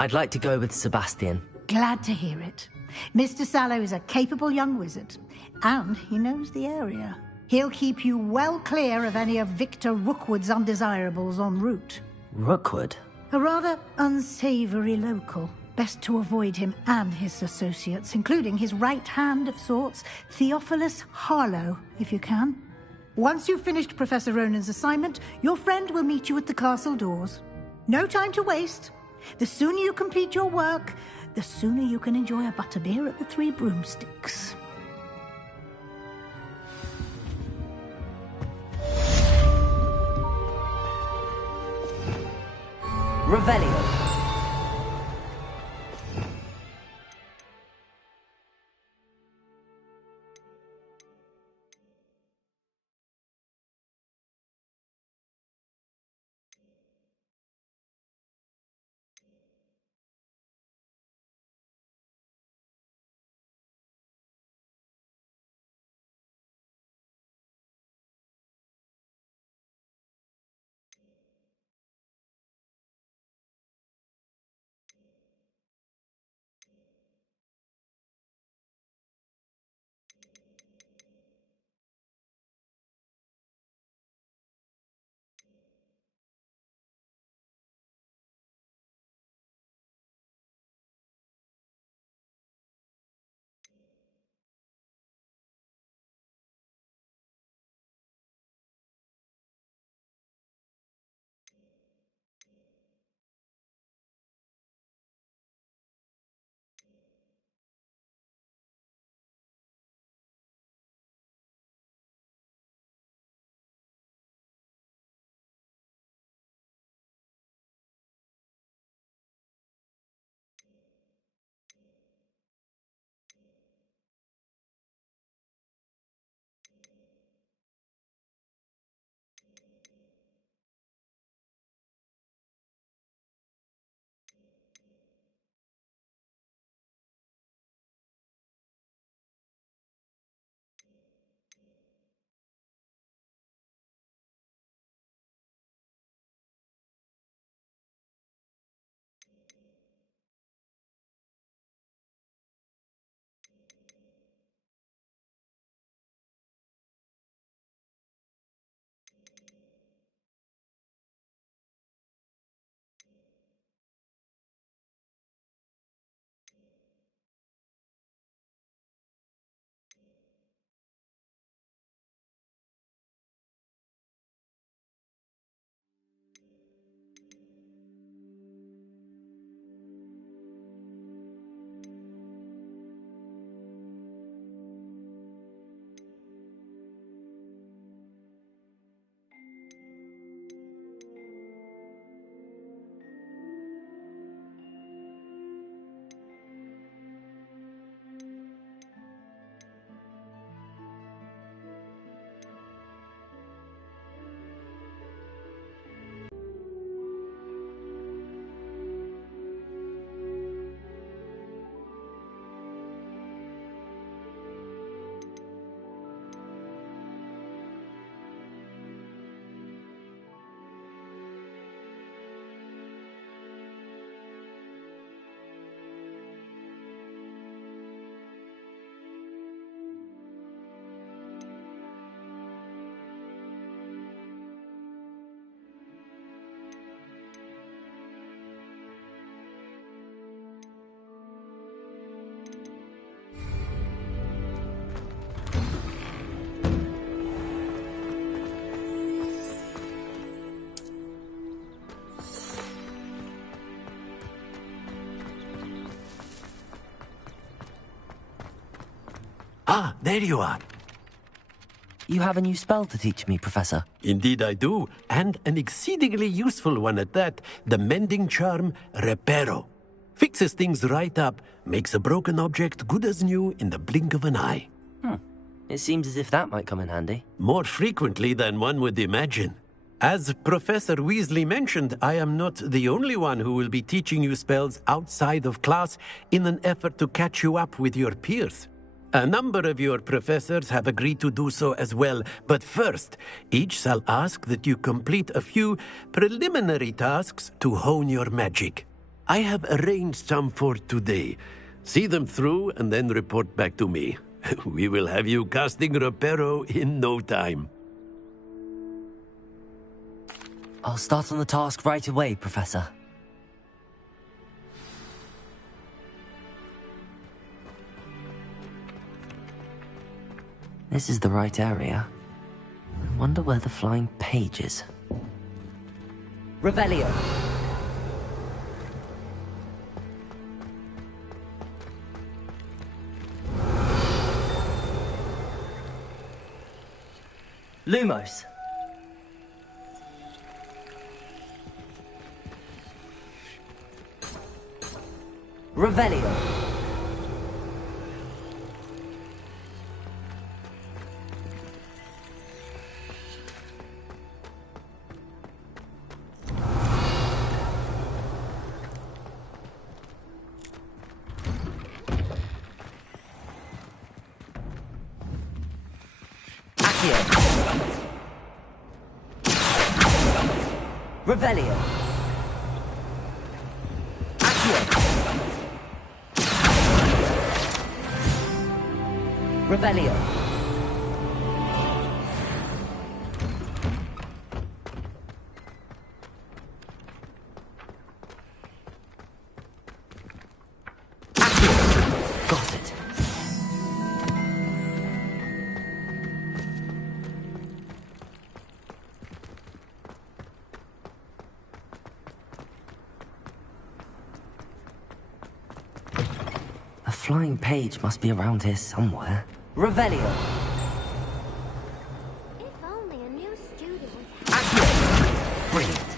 I'd like to go with Sebastian. Glad to hear it. Mr. Sallow is a capable young wizard, and he knows the area. He'll keep you well clear of any of Victor Rookwood's undesirables en route. Rookwood? A rather unsavory local. Best to avoid him and his associates, including his right hand of sorts, Theophilus Harlow, if you can. Once you've finished Professor Ronan's assignment, your friend will meet you at the castle doors. No time to waste. The sooner you complete your work, the sooner you can enjoy a butterbeer at the Three Broomsticks. Revelio. Ah, there you are. You have a new spell to teach me, Professor. Indeed I do, and an exceedingly useful one at that. The mending charm, Reparo. Fixes things right up, makes a broken object good as new in the blink of an eye. It seems as if that might come in handy. More frequently than one would imagine. As Professor Weasley mentioned, I am not the only one who will be teaching you spells outside of class in an effort to catch you up with your peers. A number of your professors have agreed to do so as well, but first, each shall ask that you complete a few preliminary tasks to hone your magic. I have arranged some for today. See them through and then report back to me. We will have you casting Reparo in no time. I'll start on the task right away, Professor. This is the right area. I wonder where the flying page is. Revelio! Lumos! Revelio! Revelio. Accio. Revelio. Accio. Got it. A flying page must be around here somewhere. Revelio. If only a new student. Accio. Brilliant.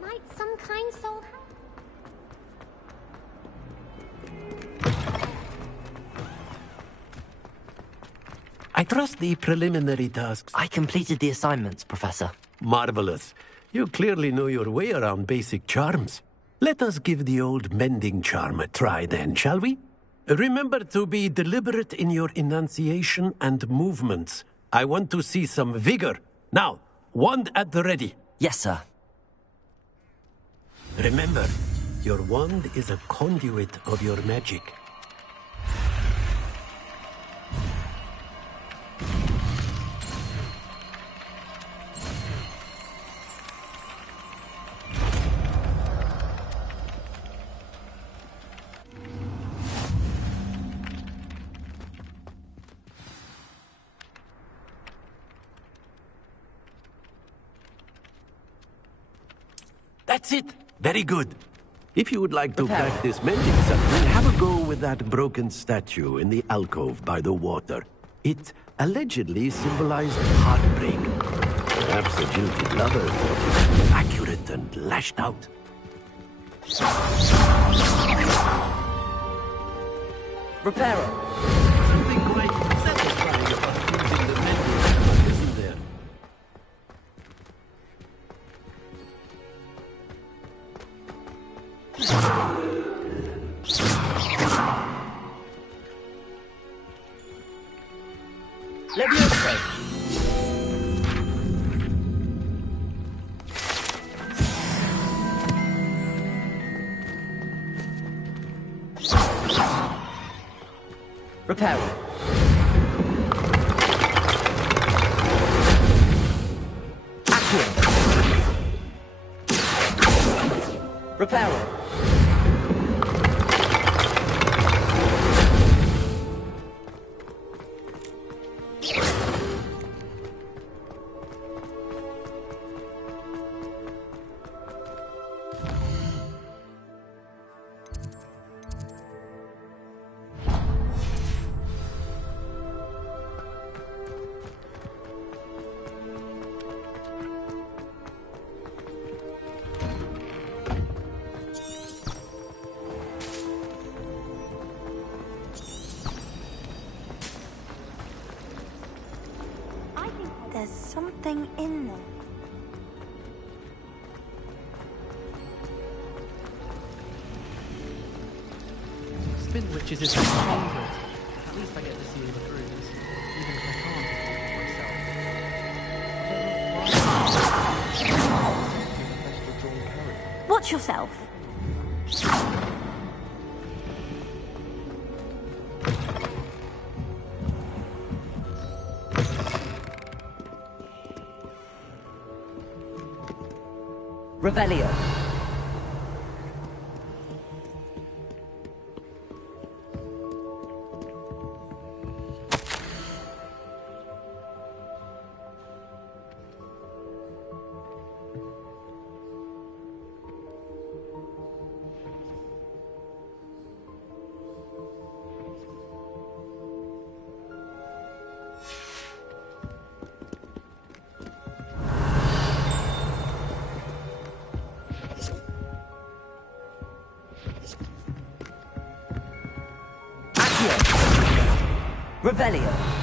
Might some kind soul help? I trust the preliminary tasks. I completed the assignments, Professor. Marvelous. You clearly know your way around basic charms. Let us give the old mending charm a try then, shall we? Remember to be deliberate in your enunciation and movements. I want to see some vigor. Now, wand at the ready. Yes, sir. Remember, your wand is a conduit of your magic. That's it. Very good. If you would like to practice mending something, have a go with that broken statue in the alcove by the water. It allegedly symbolized heartbreak. Perhaps the jilted lover thought it was accurate and lashed out. Reparo. Something quite satisfying about using the mending, isn't there? Levioso. Reparo. Accio. Reparo. there's something in there. Spin witches is my favourite. At least I get to see the cruise, even if I can't afford it myself. Watch yourself. Revelio. Revelio.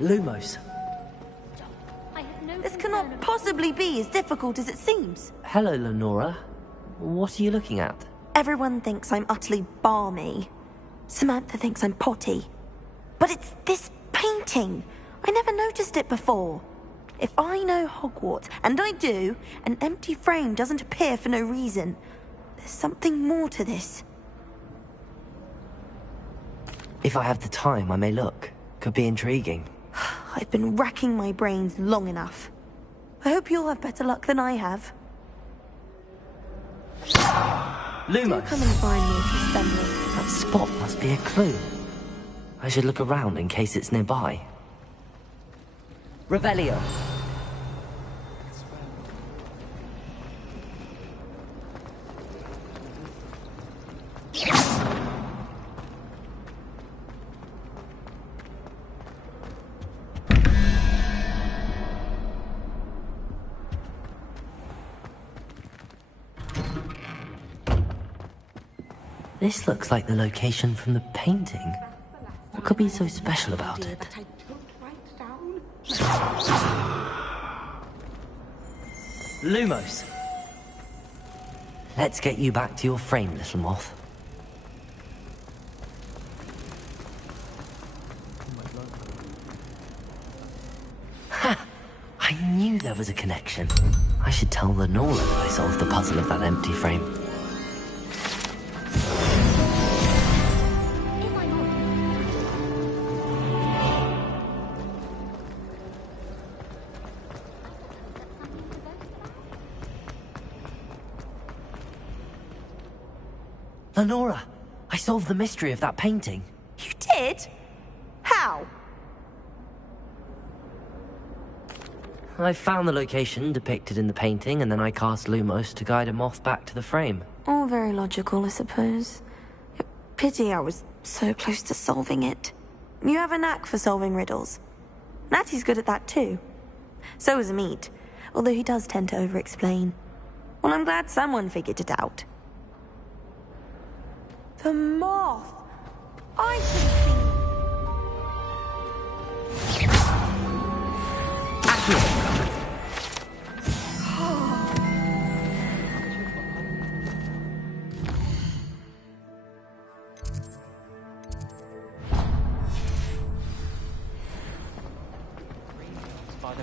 Lumos. This cannot possibly be as difficult as it seems. Hello, Lenora. What are you looking at? Everyone thinks I'm utterly balmy. Samantha thinks I'm potty. But it's this painting. I never noticed it before. If I know Hogwarts, and I do, an empty frame doesn't appear for no reason. There's something more to this. If I have the time, I may look. Could be intriguing. I've been racking my brains long enough. I hope you'll have better luck than I have. Lumos. Do come and find me if you stumble. That spot must be a clue. I should look around in case it's nearby. Revelio. This looks like the location from the painting. What could be so special about it? Lumos. Let's get you back to your frame, little moth. Ha! I knew there was a connection. I should tell Lenora that I solved the puzzle of that empty frame. Lenora, I solved the mystery of that painting. You did? How? I found the location depicted in the painting, and then I cast Lumos to guide a moth back to the frame. All very logical, I suppose. Pity I was so close to solving it. You have a knack for solving riddles. Natty's good at that too. So is Meat, although he does tend to over-explain. Well, I'm glad someone figured it out. The moth! I should have seen...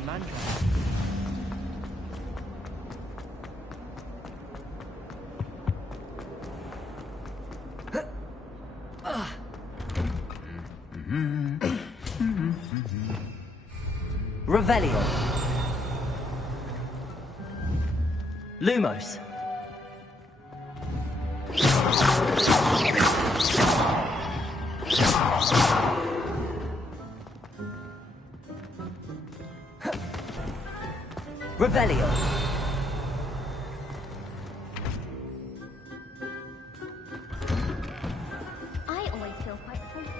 mantra. Revelio. Lumos. Revelio. I always feel quite frightened.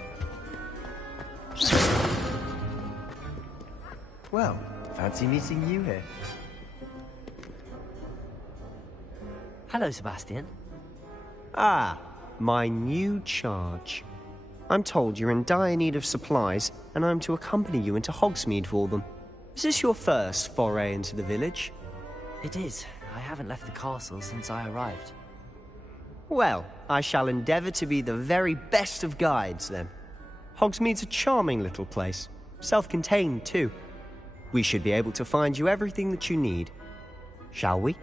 Well, fancy meeting you here. Hello, Sebastian. Ah, my new charge. I'm told you're in dire need of supplies, and I'm to accompany you into Hogsmeade for them. Is this your first foray into the village? It is. I haven't left the castle since I arrived. Well, I shall endeavour to be the very best of guides, then. Hogsmeade's a charming little place. Self-contained, too. We should be able to find you everything that you need. Shall we?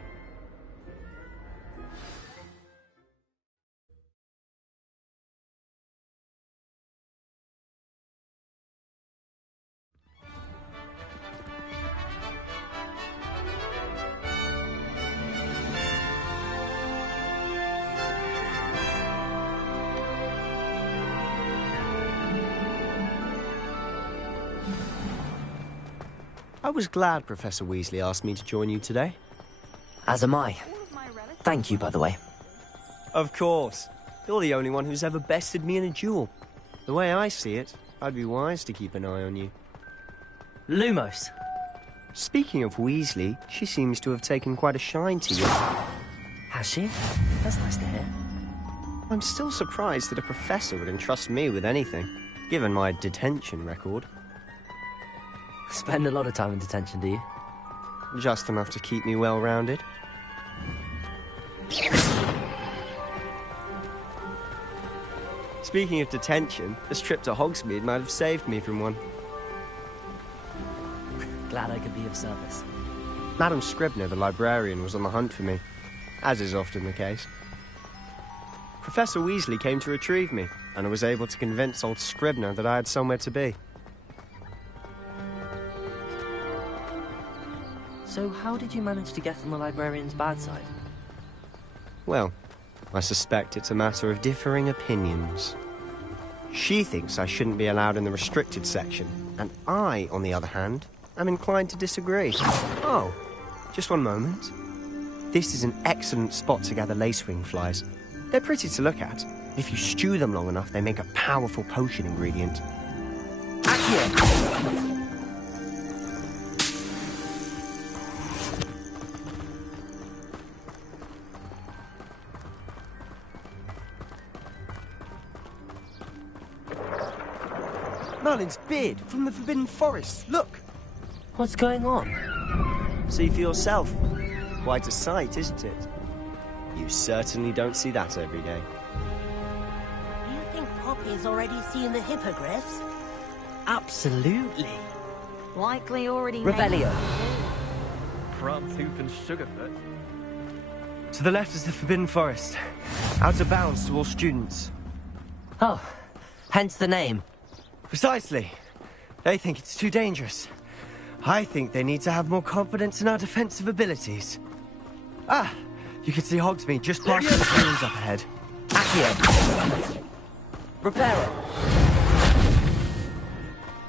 I was glad Professor Weasley asked me to join you today. As am I. Thank you, by the way. Of course. You're the only one who's ever bested me in a duel. The way I see it, I'd be wise to keep an eye on you. Lumos. Speaking of Weasley, she seems to have taken quite a shine to you. Has she? That's nice to hear. I'm still surprised that a professor would entrust me with anything, given my detention record. Spend a lot of time in detention, do you? Just enough to keep me well-rounded. Speaking of detention, this trip to Hogsmeade might have saved me from one. Glad I could be of service. Madam Scribner, the librarian, was on the hunt for me, as is often the case. Professor Weasley came to retrieve me, and I was able to convince old Scribner that I had somewhere to be. So how did you manage to get on the librarian's bad side? Well, I suspect it's a matter of differing opinions. She thinks I shouldn't be allowed in the restricted section, and I, on the other hand, am inclined to disagree. Oh, just one moment. This is an excellent spot to gather lacewing flies. They're pretty to look at. If you stew them long enough, they make a powerful potion ingredient. Accio! Merlin's beard from the Forbidden Forest. Look! What's going on? See for yourself. Quite a sight, isn't it? You certainly don't see that every day. Do you think Poppy's already seen the hippogriffs? Absolutely. Likely already Revelio. Prance Hoop and Sugarfoot. To the left is the Forbidden Forest. Out of bounds to all students. Oh, hence the name. Precisely. They think it's too dangerous. I think they need to have more confidence in our defensive abilities. Ah, you can see Hogsmeade just past the ruins up ahead. Accio. Reparo.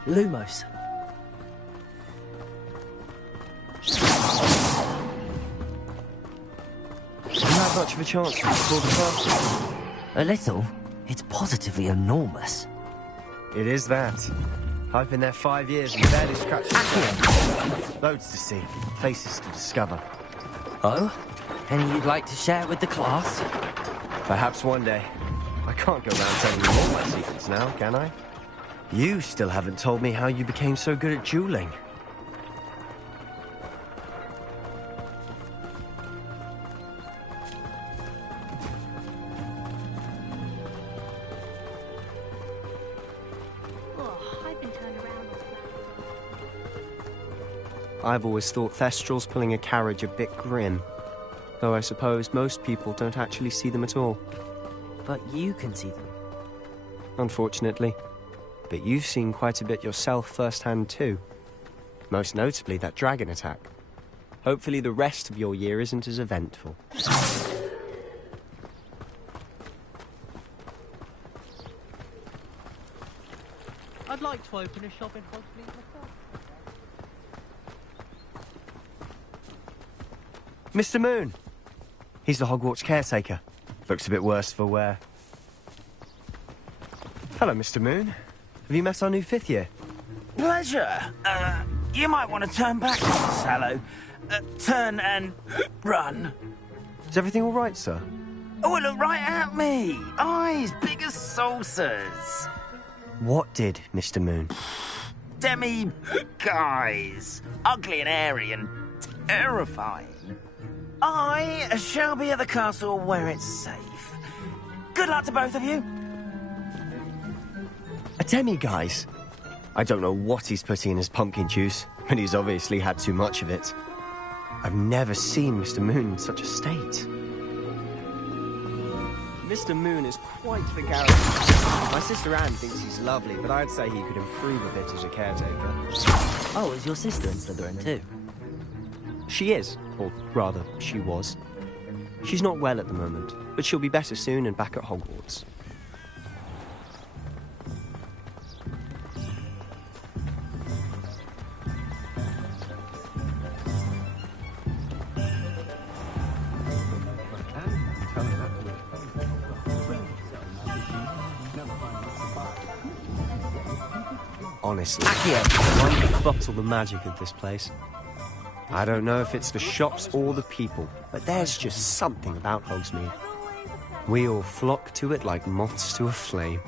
Lumos. Haven't had much of a chance to explore the castle. A little? It's positively enormous. It is that. I've been there 5 years and barely scratched the surface. Loads to see, places to discover. Oh? Any you'd like to share with the class? Perhaps one day. I can't go around telling you all my secrets now, can I? You still haven't told me how you became so good at dueling. I've always thought Thestrals pulling a carriage a bit grim. Though I suppose most people don't actually see them at all. But you can see them. Unfortunately. But you've seen quite a bit yourself firsthand too. Most notably that dragon attack. Hopefully the rest of your year isn't as eventful. I'd like to open a shop in Hogwarts myself. Mr. Moon! He's the Hogwarts caretaker. Looks a bit worse for wear. Hello, Mr. Moon. Have you met our new 5th year? Pleasure. You might want to turn back, Mr. Sallow. Turn and run. Is everything all right, sir? Oh, look right at me. Eyes big as saucers. What did, Mr. Moon? Demi guys. Ugly and airy and terrifying. I shall be at the castle where it's safe. Good luck to both of you. A demi-guise? I don't know what he's putting in his pumpkin juice, but he's obviously had too much of it. I've never seen Mr. Moon in such a state. Mr. Moon is quite the character. My sister Anne thinks he's lovely, but I'd say he could improve a bit as a caretaker. Oh, is your sister in Slytherin too? She is, or rather, she was. She's not well at the moment, but she'll be better soon and back at Hogwarts. Honestly, I can't bottle the magic of this place. I don't know if it's the shops or the people, but there's just something about Hogsmeade. We all flock to it like moths to a flame.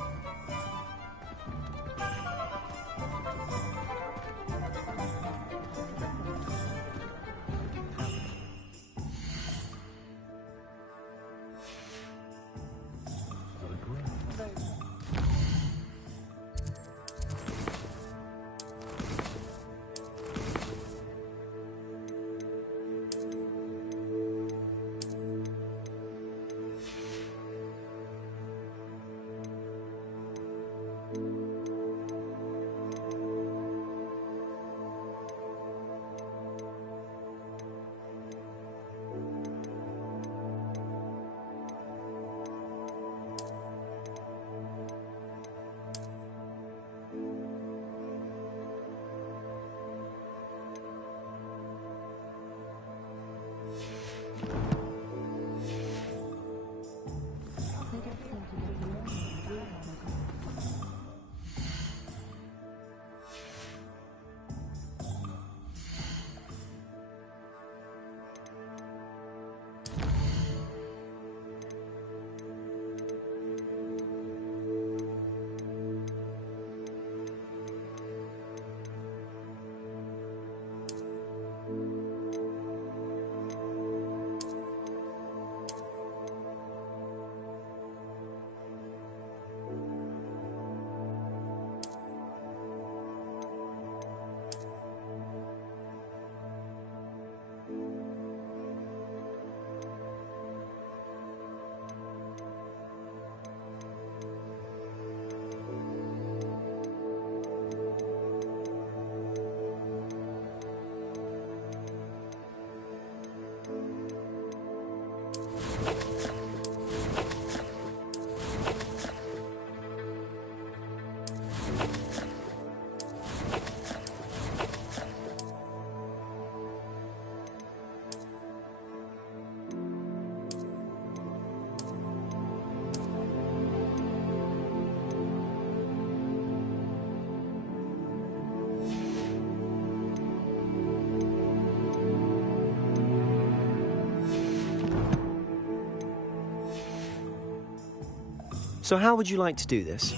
So how would you like to do this?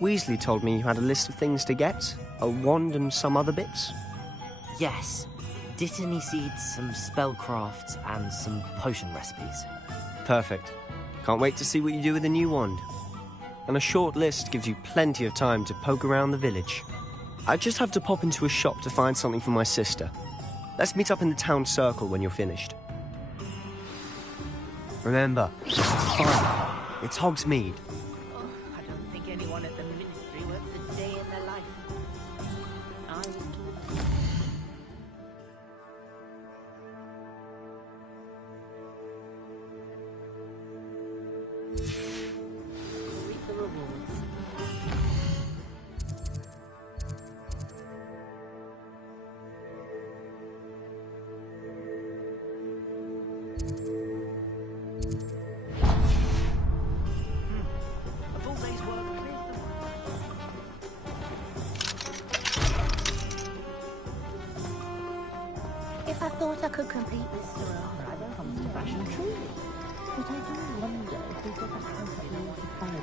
Weasley told me you had a list of things to get, a wand and some other bits. Yes. Dittany seeds, some spellcrafts, and some potion recipes. Perfect. Can't wait to see what you do with the new wand. And a short list gives you plenty of time to poke around the village. I just have to pop into a shop to find something for my sister. Let's meet up in the town circle when you're finished. Remember, it's fun. It's Hogsmeade. Oh, I don't think anyone at the Ministry works a day in their life. I was reap the rewards. If I thought I could compete with Sir I don't come to fashion truly. But I do wonder if we get a house to follow.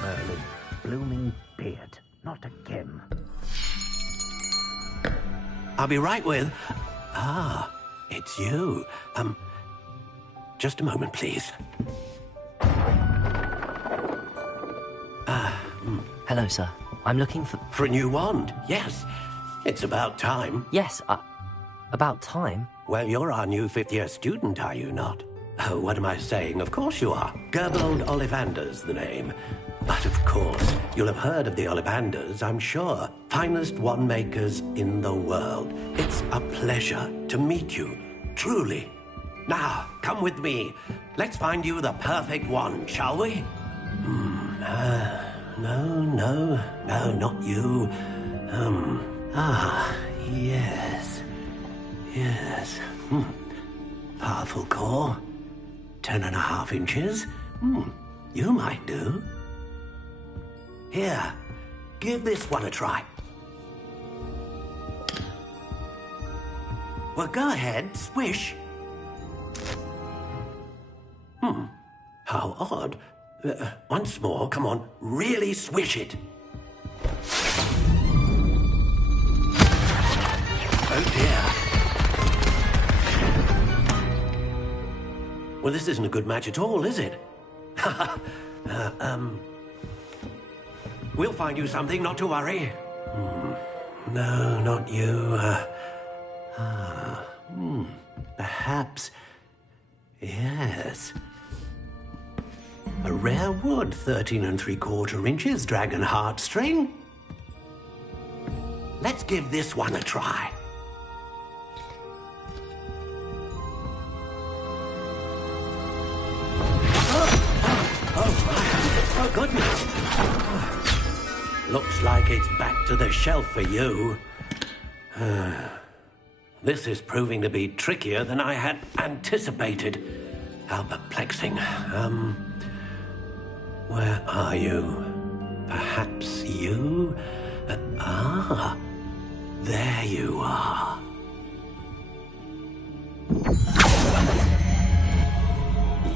Merlin, blooming beard. Not again. I'll be right with... Ah, it's you. Just a moment, please. Hello, sir. I'm looking for... For a new wand, yes. It's about time. Yes, about time? Well, you're our new fifth-year student, are you not? Oh, what am I saying? Of course you are. Gerbold Ollivander's the name. But of course, you'll have heard of the Ollivanders, I'm sure. Finest wand makers in the world. It's a pleasure to meet you, truly. Now, come with me. Let's find you the perfect wand, shall we? No, not you. Yes. Powerful core. 10.5 inches. You might do. Here, give this one a try. Well, go ahead, swish. How odd. Once more, come on, really swish it. Oh dear. Well, this isn't a good match at all, is it? We'll find you something, not to worry. No, not you. Perhaps... Yes. A rare wood, 13 3/4 inches, dragon heartstring. Let's give this one a try. Oh, goodness. Looks like it's back to the shelf for you. This is proving to be trickier than I had anticipated. How perplexing. Where are you? Perhaps you? There you are.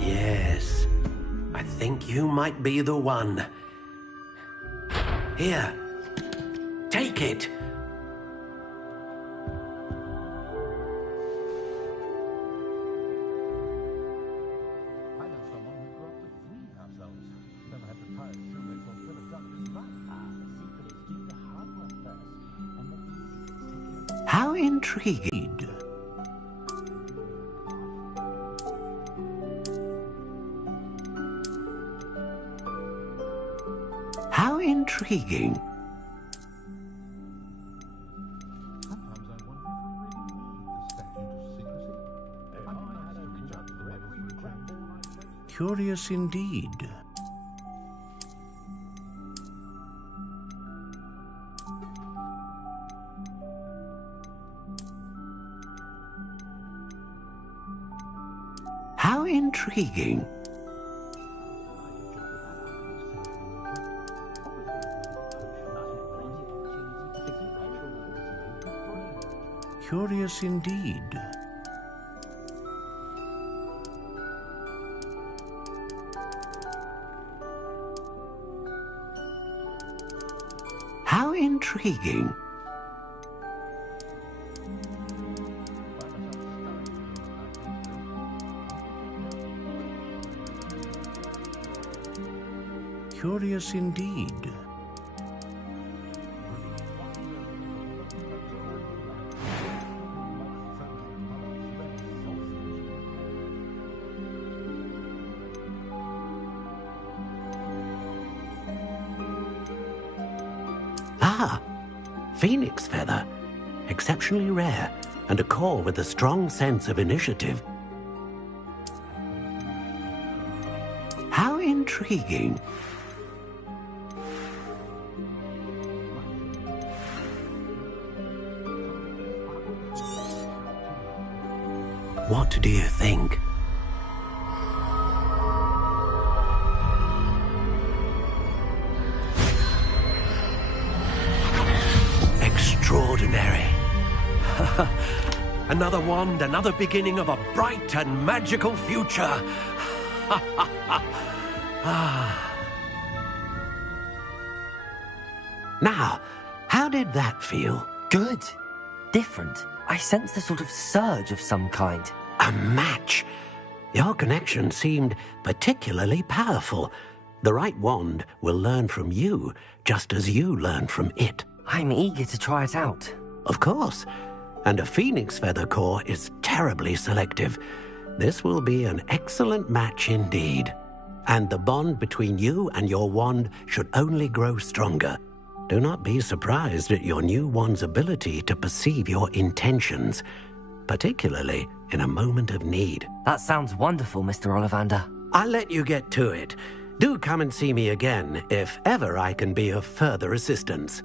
Yes, I think you might be the one. Here, take it. How intriguing. How intriguing. Curious indeed. How intriguing. Curious indeed. How intriguing. Curious indeed. Ah, phoenix feather. Exceptionally rare, and a core with a strong sense of initiative. How intriguing. What do you think? Extraordinary. Another wand, another beginning of a bright and magical future. Now, how did that feel? Good. Different. I sensed a sort of surge of some kind. A match. Your connection seemed particularly powerful. The right wand will learn from you, just as you learn from it. I'm eager to try it out. Of course. And a phoenix feather core is terribly selective. This will be an excellent match indeed. And the bond between you and your wand should only grow stronger. Do not be surprised at your new wand's ability to perceive your intentions, particularly in a moment of need. That sounds wonderful, Mr. Ollivander. I'll let you get to it. Do come and see me again if ever I can be of further assistance.